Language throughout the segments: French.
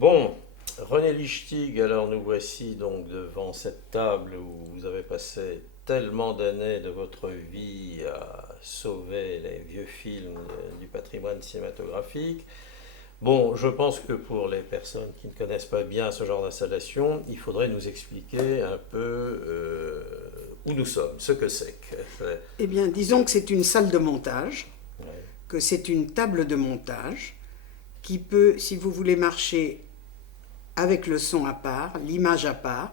Bon, René Lichtig, alors nous voici donc devant cette table où vous avez passé tellement d'années de votre vie à sauver les vieux films du patrimoine cinématographique. Bon, je pense que pour les personnes qui ne connaissent pas bien ce genre d'installation, il faudrait nous expliquer un peu où nous sommes, ce que c'est que... Eh bien, disons que c'est une salle de montage, Ouais. que c'est une table de montage qui peut, si vous voulez marcher avec le son à part, l'image à part,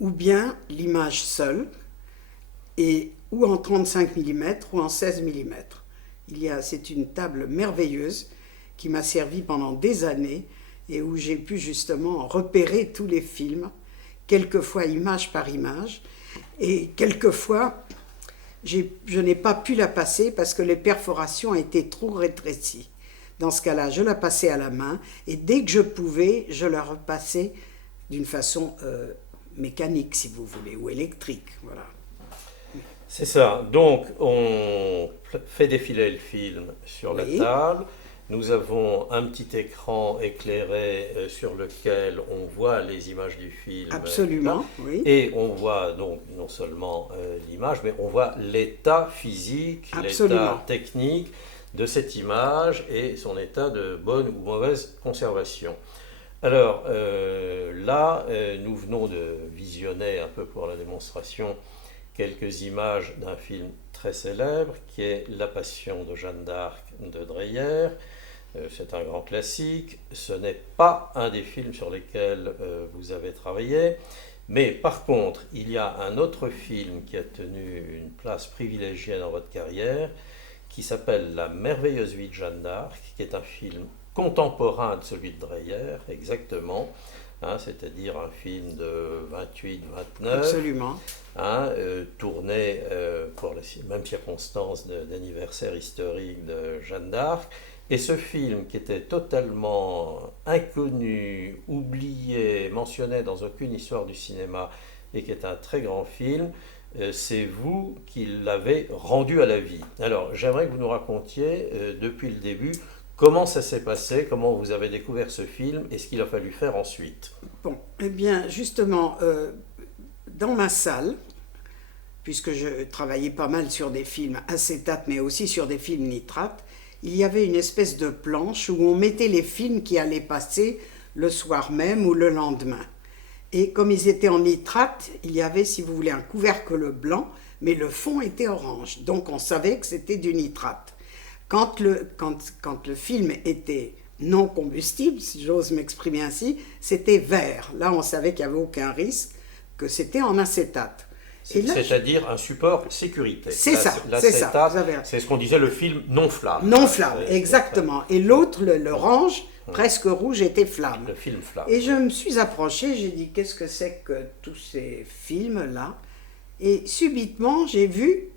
ou bien l'image seule, ou en 35 mm ou en 16 mm. C'est une table merveilleuse qui m'a servi pendant des années et où j'ai pu justement repérer tous les films, quelquefois image par image, et quelquefois je n'ai pas pu la passer parce que les perforations étaient trop rétrécies. Dans ce cas-là, je la passais à la main et dès que je pouvais, je la repassais d'une façon mécanique, si vous voulez, ou électrique. Voilà. C'est ça. Donc, on fait défiler le film sur la Oui, table. Nous avons un petit écran éclairé sur lequel on voit les images du film. absolument, oui, Et on voit donc non seulement l'image, mais on voit l'état physique, l'état absolument. technique de cette image et son état de bonne ou mauvaise conservation. Alors là, nous venons de visionner un peu pour la démonstration quelques images d'un film très célèbre qui est La Passion de Jeanne d'Arc de Dreyer. C'est un grand classique. Ce n'est pas un des films sur lesquels vous avez travaillé. Mais par contre, il y a un autre film qui a tenu une place privilégiée dans votre carrière, qui s'appelle La merveilleuse vie de Jeanne d'Arc, qui est un film contemporain de celui de Dreyer, exactement, hein, c'est-à-dire un film de 28-29, Absolument. hein, tourné pour les mêmes circonstances d'anniversaire historique de Jeanne d'Arc. Et ce film, qui était totalement inconnu, oublié, mentionné dans aucune histoire du cinéma, et qui est un très grand film, c'est vous qui l'avez rendu à la vie. Alors, j'aimerais que vous nous racontiez, depuis le début, comment ça s'est passé, comment vous avez découvert ce film, et ce qu'il a fallu faire ensuite. Bon, eh bien, justement, dans ma salle, puisque je travaillais pas mal sur des films acétates, mais aussi sur des films nitrates, il y avait une espèce de planche où on mettait les films qui allaient passer le soir même ou le lendemain. Et comme ils étaient en nitrate, il y avait, si vous voulez, un couvercle blanc, mais le fond était orange. Donc on savait que c'était du nitrate. Quand le film était non combustible, si j'ose m'exprimer ainsi, c'était vert. Là, on savait qu'il n'y avait aucun risque, que c'était en acétate. C'est-à-dire un support sécurité. C'est ça, L'acétate, vous avez c'est ce qu'on disait le film non flamme. non flamme, exactement. Et l'autre, l'orange, presque rouge, était flamme. Le film flamme. Et je me suis approchée, j'ai dit qu'est-ce que c'est que tous ces films-là? Et subitement, j'ai vu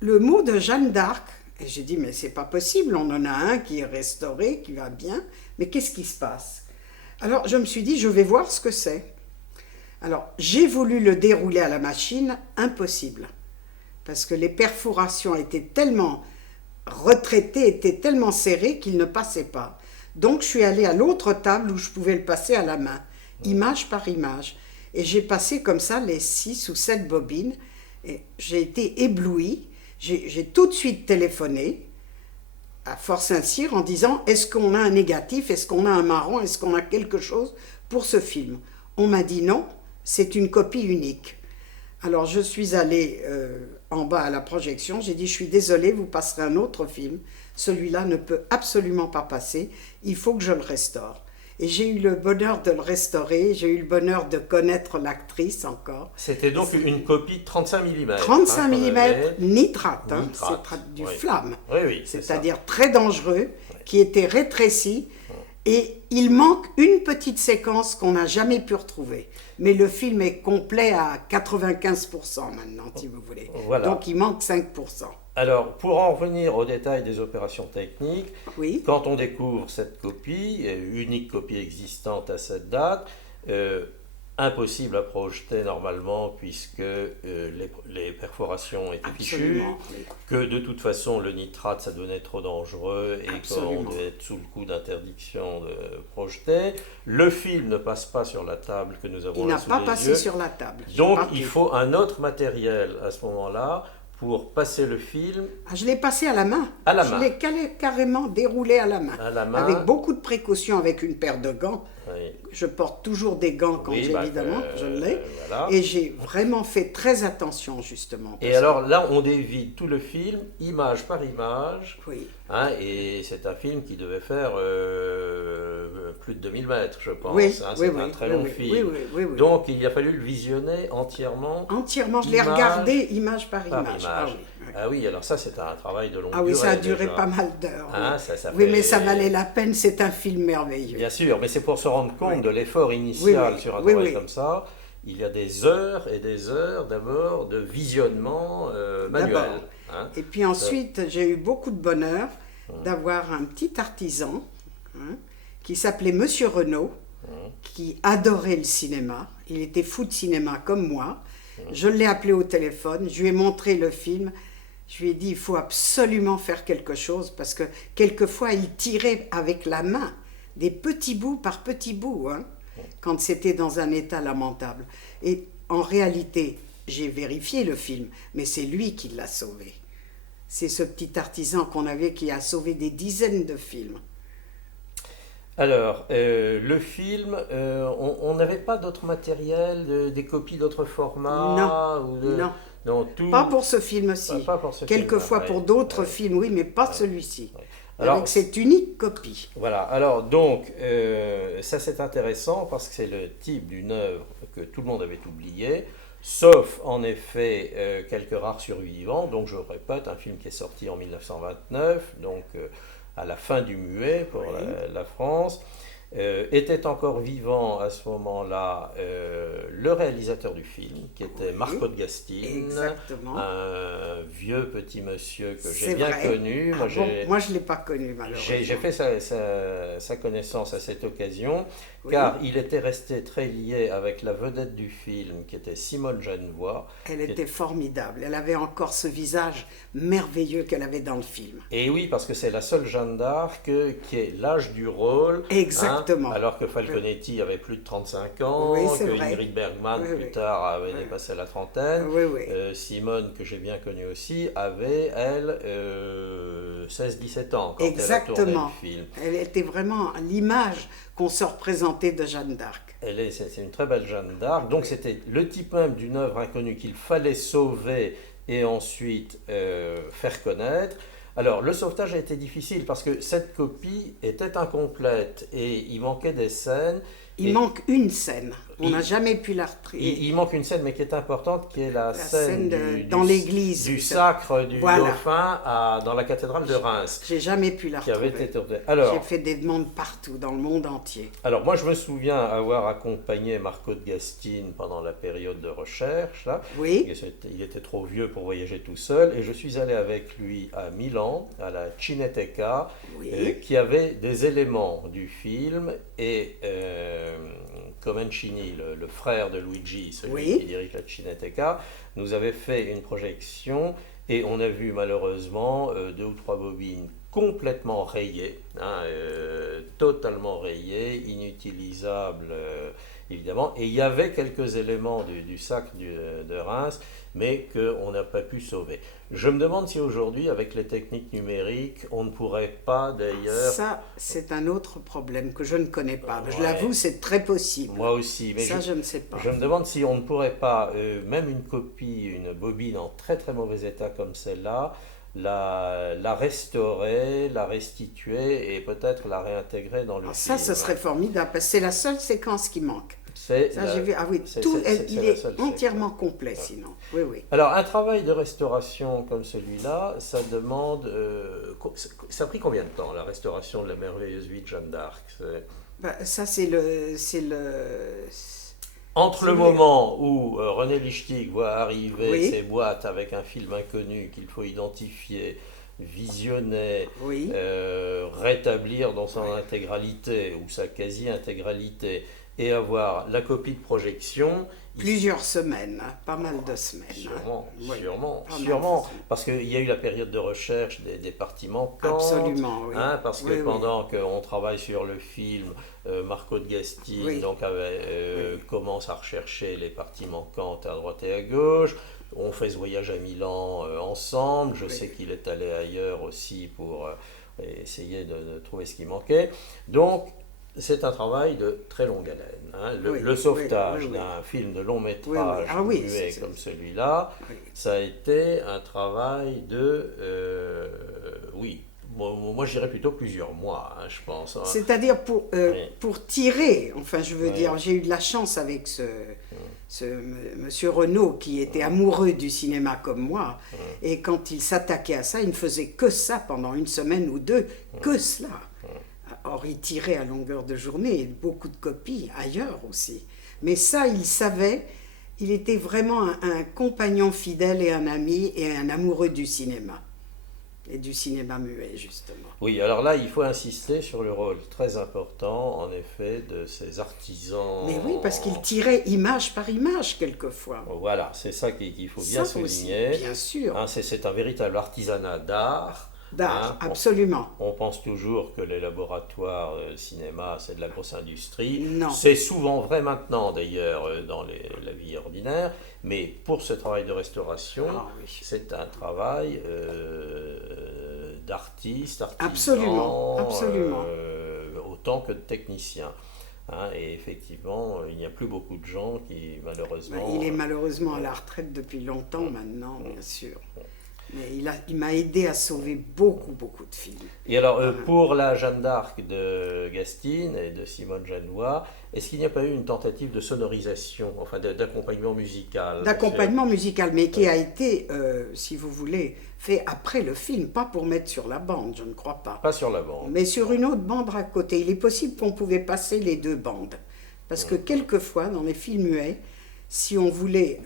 le mot de Jeanne d'Arc. Et j'ai dit mais c'est pas possible, on en a un qui est restauré, qui va bien, mais qu'est-ce qui se passe? Alors je me suis dit je vais voir ce que c'est. Alors j'ai voulu le dérouler à la machine, impossible. Parce que les perforations étaient tellement retraitées, étaient tellement serrées qu'il ne passait pas. Donc je suis allée à l'autre table où je pouvais le passer à la main, image par image. Et j'ai passé comme ça les 6 ou 7 bobines. Et j'ai été éblouie. J'ai tout de suite téléphoné à Fort Saint-Cyr en disant est-ce qu'on a un négatif, est-ce qu'on a un marron, est-ce qu'on a quelque chose pour ce film? On m'a dit non, c'est une copie unique. Alors je suis allée en bas à la projection, j'ai dit je suis désolée, vous passerez un autre film, celui-là ne peut absolument pas passer, il faut que je le restaure. Et j'ai eu le bonheur de le restaurer, j'ai eu le bonheur de connaître l'actrice encore. C'était donc une copie de 35 mm. 35 qu'on mm avait. nitrate, hein, Nitrate, c'est du oui. flamme, Oui, oui, c'est ça. c'est-à-dire très dangereux, qui était rétréci. Et il manque une petite séquence qu'on n'a jamais pu retrouver. Mais le film est complet à 95% maintenant, si vous voulez. Voilà. Donc il manque 5%. Alors, pour en revenir aux détails des opérations techniques, Oui, quand on découvre cette copie, unique copie existante à cette date, impossible à projeter normalement puisque les perforations étaient fichues, Absolument, oui. que de toute façon le nitrate ça devenait trop dangereux et qu'on Absolument. devait être sous le coup d'interdiction de projeter. Le film ne passe pas sur la table que nous avons Il là n'a sous pas les passé yeux. sur la table. J'ai Donc pas il pu. faut un autre matériel à ce moment-là pour passer le film Ah, je l'ai passé à la main. à la Je main. l'ai carrément déroulé à la main. À la main. Avec beaucoup de précautions, avec une paire de gants. Oui. Je porte toujours des gants quand Oui, j'ai, bah, évidemment, je l'ai. voilà. Et j'ai vraiment fait très attention, justement. Et parce alors là, on dévie tout le film, image par image, que- oui. hein, et c'est un film qui devait faire plus de 2000 mètres, je pense. Oui, hein, oui, c'est oui, un très oui, long oui, film. oui, oui, oui, oui. Donc il a fallu le visionner entièrement Entièrement, je l'ai image regardé image par par image. image. Ah oui, oui. Ah oui, alors ça c'est un travail de longue Ah oui, durée. ça a duré déjà. pas mal d'heures. Hein, oui. ça Oui, fait- mais ça valait la peine, c'est un film merveilleux. Bien sûr, mais c'est pour se rendre compte Oui. de l'effort initial Oui, sur un oui, travail oui. comme ça. Il y a des heures et des heures d'abord de visionnement manuel. D'abord. Hein. Et puis ensuite, j'ai eu beaucoup de bonheur d'avoir un petit artisan hein, qui s'appelait Monsieur Renaud, qui adorait le cinéma. Il était fou de cinéma comme moi. Je l'ai appelé au téléphone, je lui ai montré le film. Je lui ai dit, il faut absolument faire quelque chose parce que quelquefois, il tirait avec la main des petits bouts par petits bouts, hein, quand c'était dans un état lamentable. Et en réalité, j'ai vérifié le film, mais c'est lui qui l'a sauvé. C'est ce petit artisan qu'on avait qui a sauvé des dizaines de films. Alors, le film, on n'avait pas d'autres matériels, des copies d'autres formats Non. non, tout, Pas pour ce film-ci. pas pour ce Quelquefois film-là, pour ouais, d'autres ouais. films, oui, mais pas celui-ci. Ouais. Alors, Avec cette unique copie. voilà, alors donc, ça c'est intéressant parce que c'est le type d'une œuvre que tout le monde avait oublié, sauf en effet quelques rares survivants. Donc je répète, un film qui est sorti en 1929, donc à la fin du muet pour Oui. la France. Était encore vivant à ce moment-là le réalisateur du film, qui était Oui. Marco de Gastine, Exactement. un vieux petit monsieur que j'ai C'est bien vrai. connu. Ah bon, moi, je ne l'ai pas connu, malheureusement. J'ai fait sa connaissance à cette occasion, Oui. car il était resté très lié avec la vedette du film, qui était Simone Genevoix. Elle était formidable. Elle avait encore ce visage merveilleux qu'elle avait dans le film. Et oui, parce que c'est la seule Jeanne d'Arc qui est l'âge du rôle. Exactement. Alors que Falconetti avait plus de 35 ans, Oui, c'est que vrai. Ingrid Bergman Oui, plus oui. tard avait dépassé la trentaine. Oui, oui. Simone, que j'ai bien connue aussi, avait, elle, 16-17 ans quand elle a Exactement. tourné le film. Elle était vraiment l'image qu'on se représentait de Jeanne d'Arc. C'est une très belle Jeanne d'Arc. Donc c'était le type même d'une œuvre inconnue qu'il fallait sauver et ensuite faire connaître. Alors le sauvetage a été difficile parce que cette copie était incomplète et il manquait des scènes. Il manque une scène. On n'a jamais pu la Il manque une scène mais qui est importante, qui est la scène dans l'église. du sacre du Voilà. dauphin dans la cathédrale de Reims. J'ai jamais pu la Qui avait retrouver. été tournée. Alors, J'ai fait des demandes partout, dans le monde entier. Alors moi je me souviens avoir accompagné Marco de Gastine pendant la période de recherche. Là. Oui. Il était trop vieux pour voyager tout seul et je suis allé avec lui à Milan, à la Cineteca, Oui. qui avait des éléments du film et Comencini, le frère de Luigi, celui Oui. qui dirige la Cineteca, nous avait fait une projection et on a vu malheureusement 2 ou 3 bobines complètement rayées, totalement rayées, inutilisables évidemment. Et il y avait quelques éléments du sacre de Reims, mais qu'on n'a pas pu sauver. Je me demande si aujourd'hui, avec les techniques numériques, on ne pourrait pas d'ailleurs... Ça, c'est un autre problème que je ne connais pas. Je Ouais. l'avoue, c'est très possible. Moi aussi, mais Ça, je ne sais pas. je me demande si on ne pourrait pas, même une copie, une bobine en très très mauvais état comme celle-là, la restaurer, la restituer et peut-être la réintégrer dans le Alors film. ça, ce serait formidable, parce que c'est la seule séquence qui manque. C'est Ça, la- j'ai vu. Ah oui, c'est- tout, c'est- c'est il la est seule entièrement séquence. complet, sinon. Oui, oui. Alors, un travail de restauration comme celui-là, ça demande... ça a pris combien de temps, la restauration de la merveilleuse vie de Jeanne d'Arc? Bah, ça, c'est le... Entre le C'est- moment où René Lichtig voit arriver Oui. ses boîtes avec un film inconnu qu'il faut identifier, visionner, Oui. rétablir dans son intégralité ou sa quasi-intégralité, et avoir la copie de projection. Plusieurs semaines, hein, pas mal de semaines. Sûrement, Oui, sûrement, parce qu'il y a eu la période de recherche des parties manquantes. Absolument, oui. Hein, parce que pendant qu'on travaille sur le film, Marco de Gastine commence à rechercher les parties manquantes à droite et à gauche. On fait ce voyage à Milan ensemble. Je sais qu'il est allé ailleurs aussi pour essayer de trouver ce qui manquait. Donc, c'est un travail de très longue haleine. Hein. Le sauvetage d'un film de long métrage muet comme celui-là, ça a été un travail de... moi je dirais plutôt plusieurs mois, hein, je pense. Hein. C'est-à-dire pour tirer, enfin je veux dire, j'ai eu de la chance avec ce monsieur Renaud qui était amoureux du cinéma comme moi, et quand il s'attaquait à ça, il ne faisait que ça pendant une semaine ou deux, que cela. Or, il tirait à longueur de journée, et beaucoup de copies ailleurs aussi. Mais ça, il savait, il était vraiment un compagnon fidèle et un ami et un amoureux du cinéma. Et du cinéma muet, justement. Oui, alors là, il faut insister sur le rôle très important, en effet, de ces artisans. Mais oui, parce qu'il tirait image par image, quelquefois. Voilà, c'est ça qu'il faut bien souligner. Aussi, bien sûr. Hein, c'est un véritable artisanat d'art. Absolument. On pense toujours que les laboratoires cinéma, c'est de la grosse industrie. Non. C'est souvent vrai maintenant, d'ailleurs, dans la vie ordinaire. Mais pour ce travail de restauration, c'est un travail d'artiste, artisan, absolument. Autant que de technicien. Hein, et effectivement, il n'y a plus beaucoup de gens qui, malheureusement... Il est malheureusement à la retraite depuis longtemps maintenant, bien sûr. Mais il m'a aidé à sauver beaucoup de films. Et alors, pour la Jeanne d'Arc de Gastine et de Simone Jannois, est-ce qu'il n'y a pas eu une tentative de sonorisation, enfin d'accompagnement musical? D'accompagnement musical, mais qui a été, si vous voulez, fait après le film, pas pour mettre sur la bande, je ne crois pas. Pas sur la bande. Mais sur une autre bande à côté. Il est possible qu'on pouvait passer les deux bandes. Parce que quelquefois, dans les films muets, si on voulait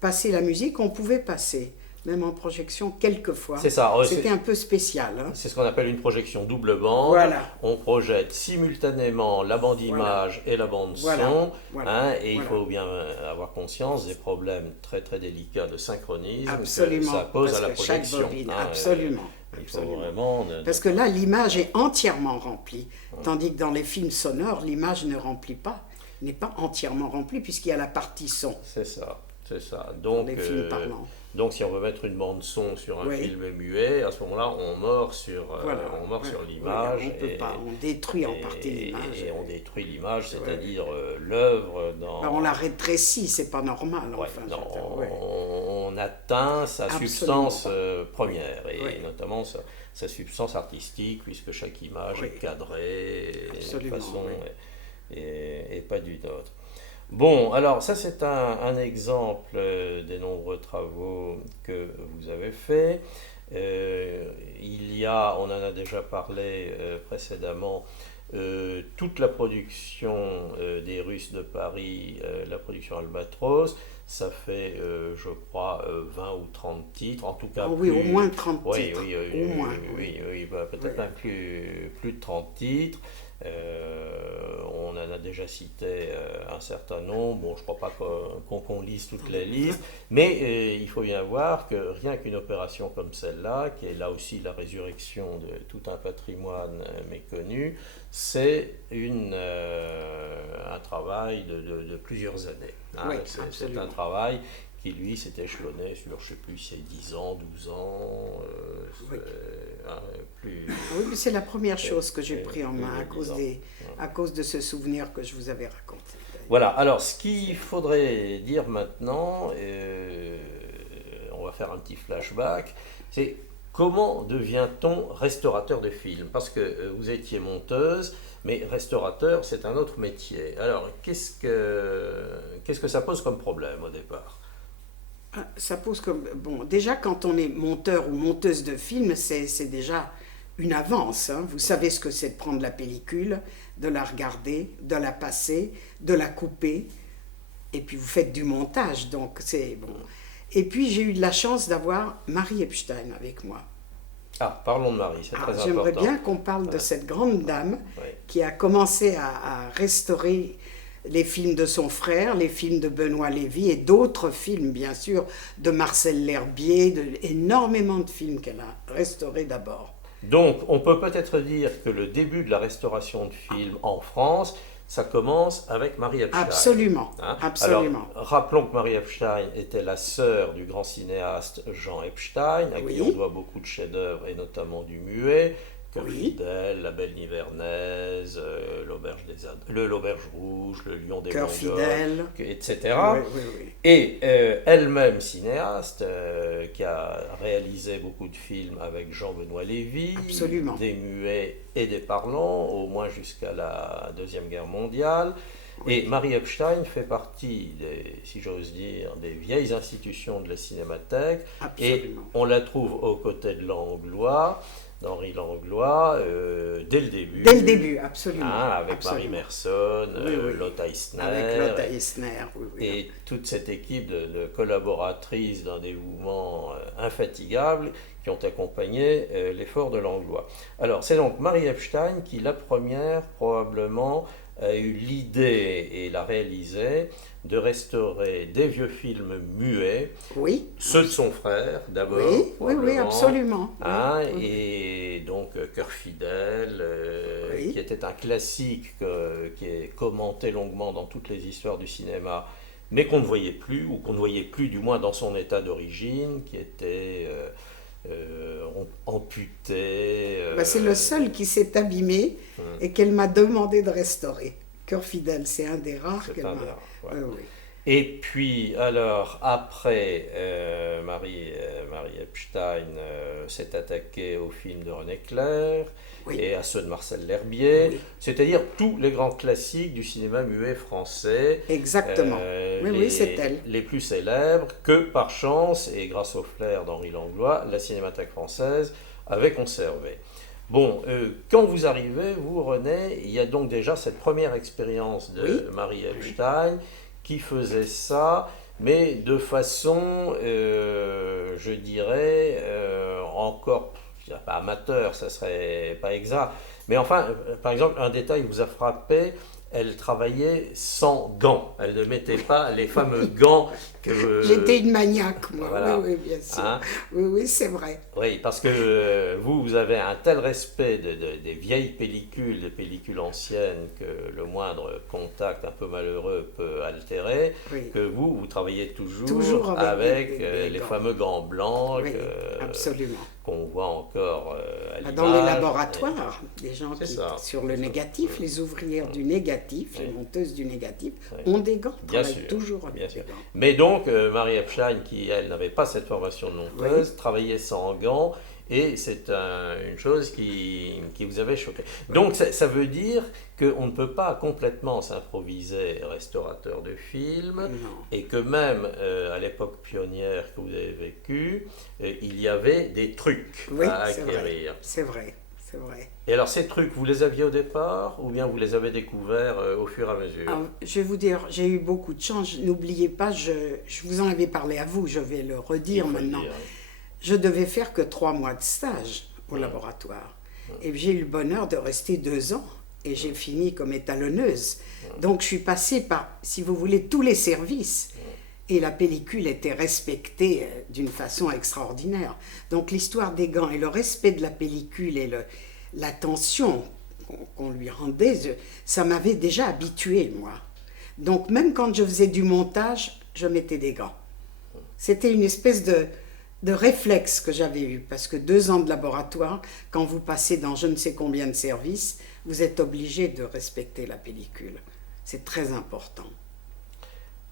passer la musique, on pouvait passer. Même en projection, quelquefois. C'est ça. C'était un peu spécial. Hein. C'est ce qu'on appelle une projection double bande. Voilà. On projette simultanément la bande image et la bande son. Hein, et il faut bien avoir conscience des problèmes très très délicats de synchronisme que ça pose à la projection. Chaque bobine, absolument. Il faut vraiment... Parce que là, l'image est entièrement remplie. Tandis que dans les films sonores, l'image ne remplit pas, n'est pas entièrement remplie puisqu'il y a la partie son. C'est ça. C'est ça. Donc, les films parlants. Donc si on veut mettre une bande son sur un film muet, à ce moment-là, on mord sur l'image. On peut pas, on détruit en partie l'image. Et on détruit l'image, c'est-à-dire l'œuvre dans... on la rétrécit, c'est pas normal. On atteint sa substance première, et notamment sa substance artistique, puisque chaque image est cadrée d'une façon et pas d'une autre. Bon, alors ça c'est un exemple des nombreux travaux que vous avez faits. Il y a, on en a déjà parlé précédemment, toute la production des Russes de Paris, la production Albatros, ça fait, je crois, 20 ou 30 titres, en tout cas. Au moins 30 titres. Oui, peut-être même plus de 30 titres. On en a déjà cité un certain nombre. Bon, je ne crois pas qu'on lise toutes les listes, mais il faut bien voir que rien qu'une opération comme celle-là, qui est là aussi la résurrection de tout un patrimoine méconnu, c'est un travail de plusieurs années. Hein. C'est un travail qui, lui, s'est échelonné sur, je ne sais plus, c'est 10 ans, 12 ans. Oui, mais c'est la première chose que j'ai pris en main à cause de ce souvenir que je vous avais raconté. Voilà, alors ce qu'il faudrait dire maintenant, on va faire un petit flashback, c'est comment devient-on restaurateur de films? Parce que vous étiez monteuse, mais restaurateur, c'est un autre métier. Alors, qu'est-ce que ça pose comme problème au départ? Ça pose comme... Bon, déjà, quand on est monteur ou monteuse de film, c'est déjà une avance. Hein. Vous savez ce que c'est de prendre la pellicule, de la regarder, de la passer, de la couper, et puis vous faites du montage. Donc, c'est bon. Et puis, j'ai eu de la chance d'avoir Marie Epstein avec moi. Ah, parlons de Marie, c'est très important. J'aimerais bien qu'on parle de cette grande dame qui a commencé à restaurer les films de son frère, les films de Benoît Lévy et d'autres films, bien sûr, de Marcel L'Herbier, énormément de films qu'elle a restaurés d'abord. Donc, on peut peut-être dire que le début de la restauration de films en France, ça commence avec Marie Epstein. Absolument, Hein. absolument. Alors, rappelons que Marie Epstein était la sœur du grand cinéaste Jean Epstein, à qui on doit beaucoup de chefs-d'œuvre, et notamment du muet. Cœur fidèle, La Belle Nivernaise, l'Auberge Rouge, Le Lion des Cœur fidèle, etc. Oui. Et elle-même cinéaste, qui a réalisé beaucoup de films avec Jean-Benoît Lévy, absolument, des muets et des parlants, au moins jusqu'à la Deuxième Guerre mondiale. Et Marie Epstein fait partie, si j'ose dire, des vieilles institutions de la Cinémathèque. Absolument. Et on la trouve aux côtés de Langlois, d'Henri Langlois, dès le début. Dès le début, absolument. Avec absolument. Marie Merson, Lotte Eisner. Avec Lotte Eisner, Et toute cette équipe de collaboratrices d'un dévouement infatigable qui ont accompagné l'effort de Langlois. Alors, c'est donc Marie Epstein qui, la première, probablement, a eu l'idée et l'a réalisé de restaurer des vieux films muets, ceux de son frère d'abord, oui, absolument. Et donc Cœur fidèle, qui était un classique qui est commenté longuement dans toutes les histoires du cinéma, mais qu'on ne voyait plus, ou qu'on ne voyait plus du moins dans son état d'origine, qui était amputé. C'est le seul qui s'est abîmé et qu'elle m'a demandé de restaurer. Cœur fidèle, c'est un des rares qu'elle m'a... Et puis, alors, après, Marie Epstein s'est attaquée aux films de René Clair et à ceux de Marcel L'Herbier, c'est-à-dire tous les grands classiques du cinéma muet français. Exactement. C'est elle. Les plus célèbres que, par chance, et grâce au flair d'Henri Langlois, la Cinémathèque française avait conservé. Bon, quand vous arrivez, vous, René, il y a donc déjà cette première expérience de Marie Epstein qui faisait ça, mais de façon, je dirais, encore, pas amateur, ça serait pas exact, mais enfin, par exemple, un détail vous a frappé, elle travaillait sans gants, elle ne mettait pas les fameux gants que... J'étais une maniaque, moi, voilà. Oui, bien sûr. Oui, c'est vrai. Oui, parce que vous avez un tel respect des vieilles pellicules, des pellicules anciennes, que le moindre contact un peu malheureux peut altérer, que vous travaillez toujours avec les fameux gants blancs absolument. Qu'on voit encore à l'image. Dans les laboratoires, les gens qui, sur le négatif, les ouvrières du négatif, les monteuses du négatif, ont des gants, travaillent toujours avec des gants. Mais donc, Marie Epstein, qui, elle, n'avait pas cette formation de monteuse, travaillait sans gants, et c'est une chose qui vous avait choqué. Donc, ça veut dire qu'on ne peut pas complètement s'improviser restaurateur de films, et que même à l'époque pionnière que vous avez vécue, il y avait des trucs à acquérir. C'est vrai. Et alors, ces trucs, vous les aviez au départ, ou bien vous les avez découverts au fur et à mesure? Alors, je vais vous dire, j'ai eu beaucoup de chance. N'oubliez pas, je vous en avais parlé à vous, je vais le redire maintenant. Je devais faire que 3 mois de stage au laboratoire. Et j'ai eu le bonheur de rester 2 ans. Et j'ai fini comme étalonneuse. Donc, je suis passée par, si vous voulez, tous les services. Et la pellicule était respectée d'une façon extraordinaire. Donc, l'histoire des gants et le respect de la pellicule et l'attention qu'on lui rendait, ça m'avait déjà habituée, moi. Donc, même quand je faisais du montage, je mettais des gants. C'était une espèce de réflexe que j'avais eu, parce que 2 ans de laboratoire, quand vous passez dans je ne sais combien de services, vous êtes obligé de respecter la pellicule. C'est très important.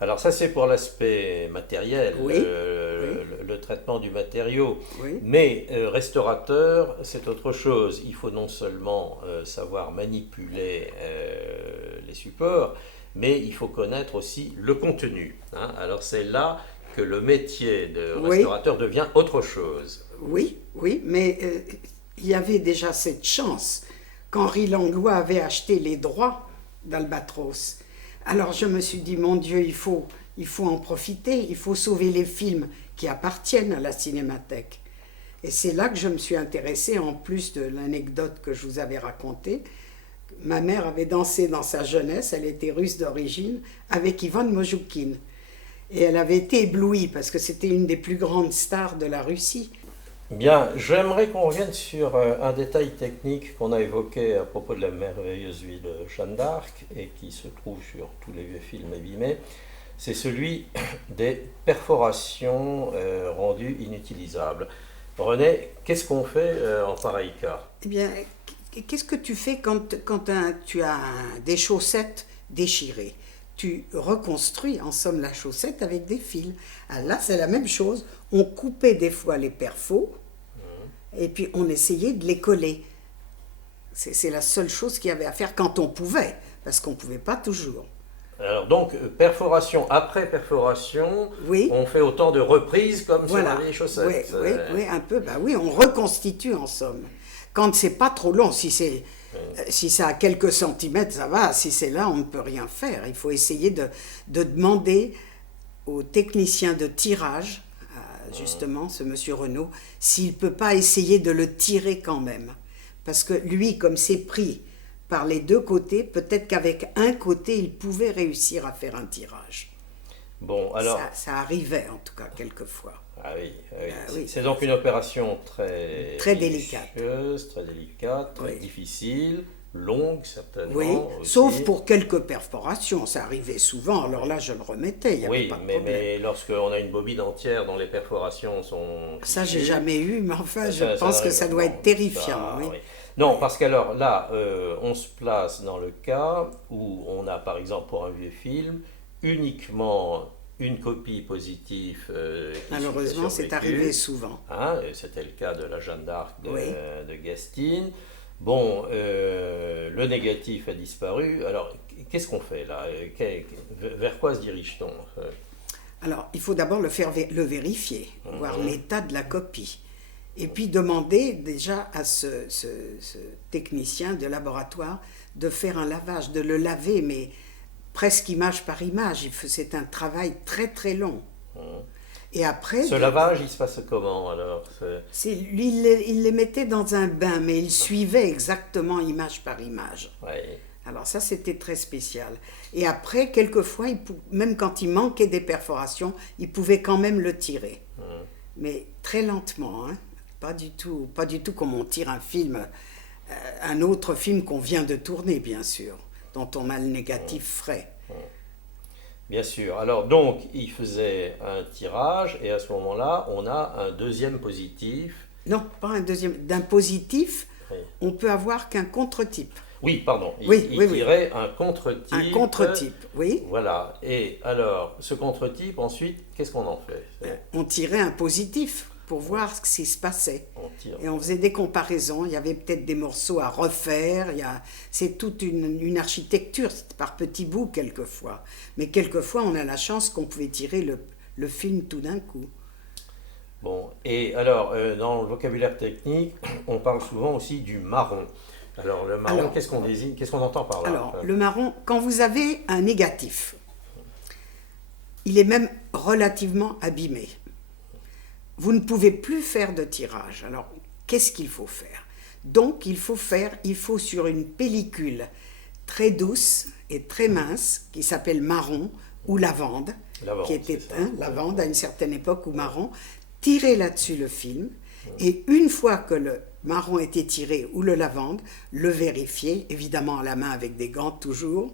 Alors ça, c'est pour l'aspect matériel, le traitement du matériau. Mais restaurateur, c'est autre chose. Il faut non seulement savoir manipuler les supports, mais il faut connaître aussi le contenu. Alors c'est là que le métier de restaurateur devient autre chose. Oui, mais il y avait déjà cette chance qu'Henri Langlois avait acheté les droits d'Albatros. Alors je me suis dit, mon Dieu, il faut en profiter, il faut sauver les films qui appartiennent à la Cinémathèque. Et c'est là que je me suis intéressée, en plus de l'anecdote que je vous avais racontée, Ma mère avait dansé dans sa jeunesse, elle était russe d'origine, avec Ivan Mojoukine. Et elle avait été éblouie parce que c'était une des plus grandes stars de la Russie. Bien, j'aimerais qu'on revienne sur un détail technique qu'on a évoqué à propos de la merveilleuse ville de Jeanne d'Arc et qui se trouve sur tous les vieux films abîmés. C'est celui des perforations rendues inutilisables. René, qu'est-ce qu'on fait en pareil cas? Eh bien, qu'est-ce que tu fais quand tu as des chaussettes déchirées? Tu reconstruis en somme la chaussette avec des fils. Alors là, c'est la même chose. On coupait des fois les perfos et puis on essayait de les coller. C'est la seule chose qu'il y avait à faire quand on pouvait, parce qu'on ne pouvait pas toujours. Alors donc, perforation après perforation, Oui. on fait autant de reprises comme Voilà. sur les chaussettes. Oui, un peu. Bah oui, on reconstitue en somme. Quand c'est pas trop long, si ça a quelques centimètres, ça va. Si c'est là, on ne peut rien faire. Il faut essayer de demander au technicien de tirage, justement, ce monsieur Renaud, s'il ne peut pas essayer de le tirer quand même. Parce que lui, comme c'est pris par les deux côtés, peut-être qu'avec un côté, il pouvait réussir à faire un tirage. Bon, alors... Ça arrivait, en tout cas, quelquefois. Ah oui, oui. Oui. C'est donc une opération très délicate. Très délicate, très difficile, longue certainement. Oui, aussi. sauf pour quelques perforations, ça arrivait souvent, alors là je le remettais, il n'y avait Oui, pas de problème. mais lorsqu'on a une bobine entière dont les perforations sont... Ça j'ai jamais eu, mais enfin je Ça pense que n'arrive ça pas. doit être terrifiant. Ça, Oui. oui. Non, parce qu'alors là, on se place dans le cas où on a par exemple pour un vieux film uniquement une copie positive. Malheureusement, c'est arrivé souvent. Hein, c'était le cas de la Jeanne d'Arc Oui. de Gastine. Bon, le négatif a disparu. Alors, qu'est-ce qu'on fait là? Vers quoi se dirige-t-on? Alors, il faut d'abord le vérifier, voir l'état de la copie. Et puis demander déjà à ce technicien de laboratoire de faire un lavage, de le laver, mais presque image par image. C'est un travail très très long. Et après, ce lavage, il se passe comment alors? Lui, il les mettait dans un bain, mais il suivait exactement image par image. Ouais. Alors ça, c'était très spécial. Et après, quelquefois, même quand il manquait des perforations, il pouvait quand même le tirer. Mais très lentement, hein. Pas du tout comme on tire un film, un autre film qu'on vient de tourner, bien sûr, dont on a le négatif frais. Bien sûr. Alors donc, il faisait un tirage et à ce moment-là, on a un deuxième positif. Non, pas un deuxième. D'un positif, Oui. on peut avoir qu'un contre-type. Oui, pardon. Il Oui. tirait un contre-type. Un contre-type, oui. Voilà. Et alors, ce contre-type, ensuite, qu'est-ce qu'on en fait? On tirait un positif pour voir ce qui se passait. On tire. Et on faisait des comparaisons. Il y avait peut-être des morceaux à refaire. C'est toute une architecture, c'est par petits bouts quelquefois. Mais quelquefois, on a la chance qu'on pouvait tirer le film tout d'un coup. Bon. Et alors, dans le vocabulaire technique, on parle souvent aussi du marron. Alors, le marron, qu'est-ce qu'on désigne? Qu'est-ce qu'on entend par là? Alors, le marron, quand vous avez un négatif, il est même relativement abîmé. Vous ne pouvez plus faire de tirage. Alors, qu'est-ce qu'il faut faire? Donc, il faut sur une pellicule très douce et très mince, qui s'appelle marron ou lavande, qui était lavande à une certaine époque, ou marron, tirer là-dessus le film, et une fois que le marron était tiré ou le lavande, le vérifier, évidemment à la main avec des gants toujours,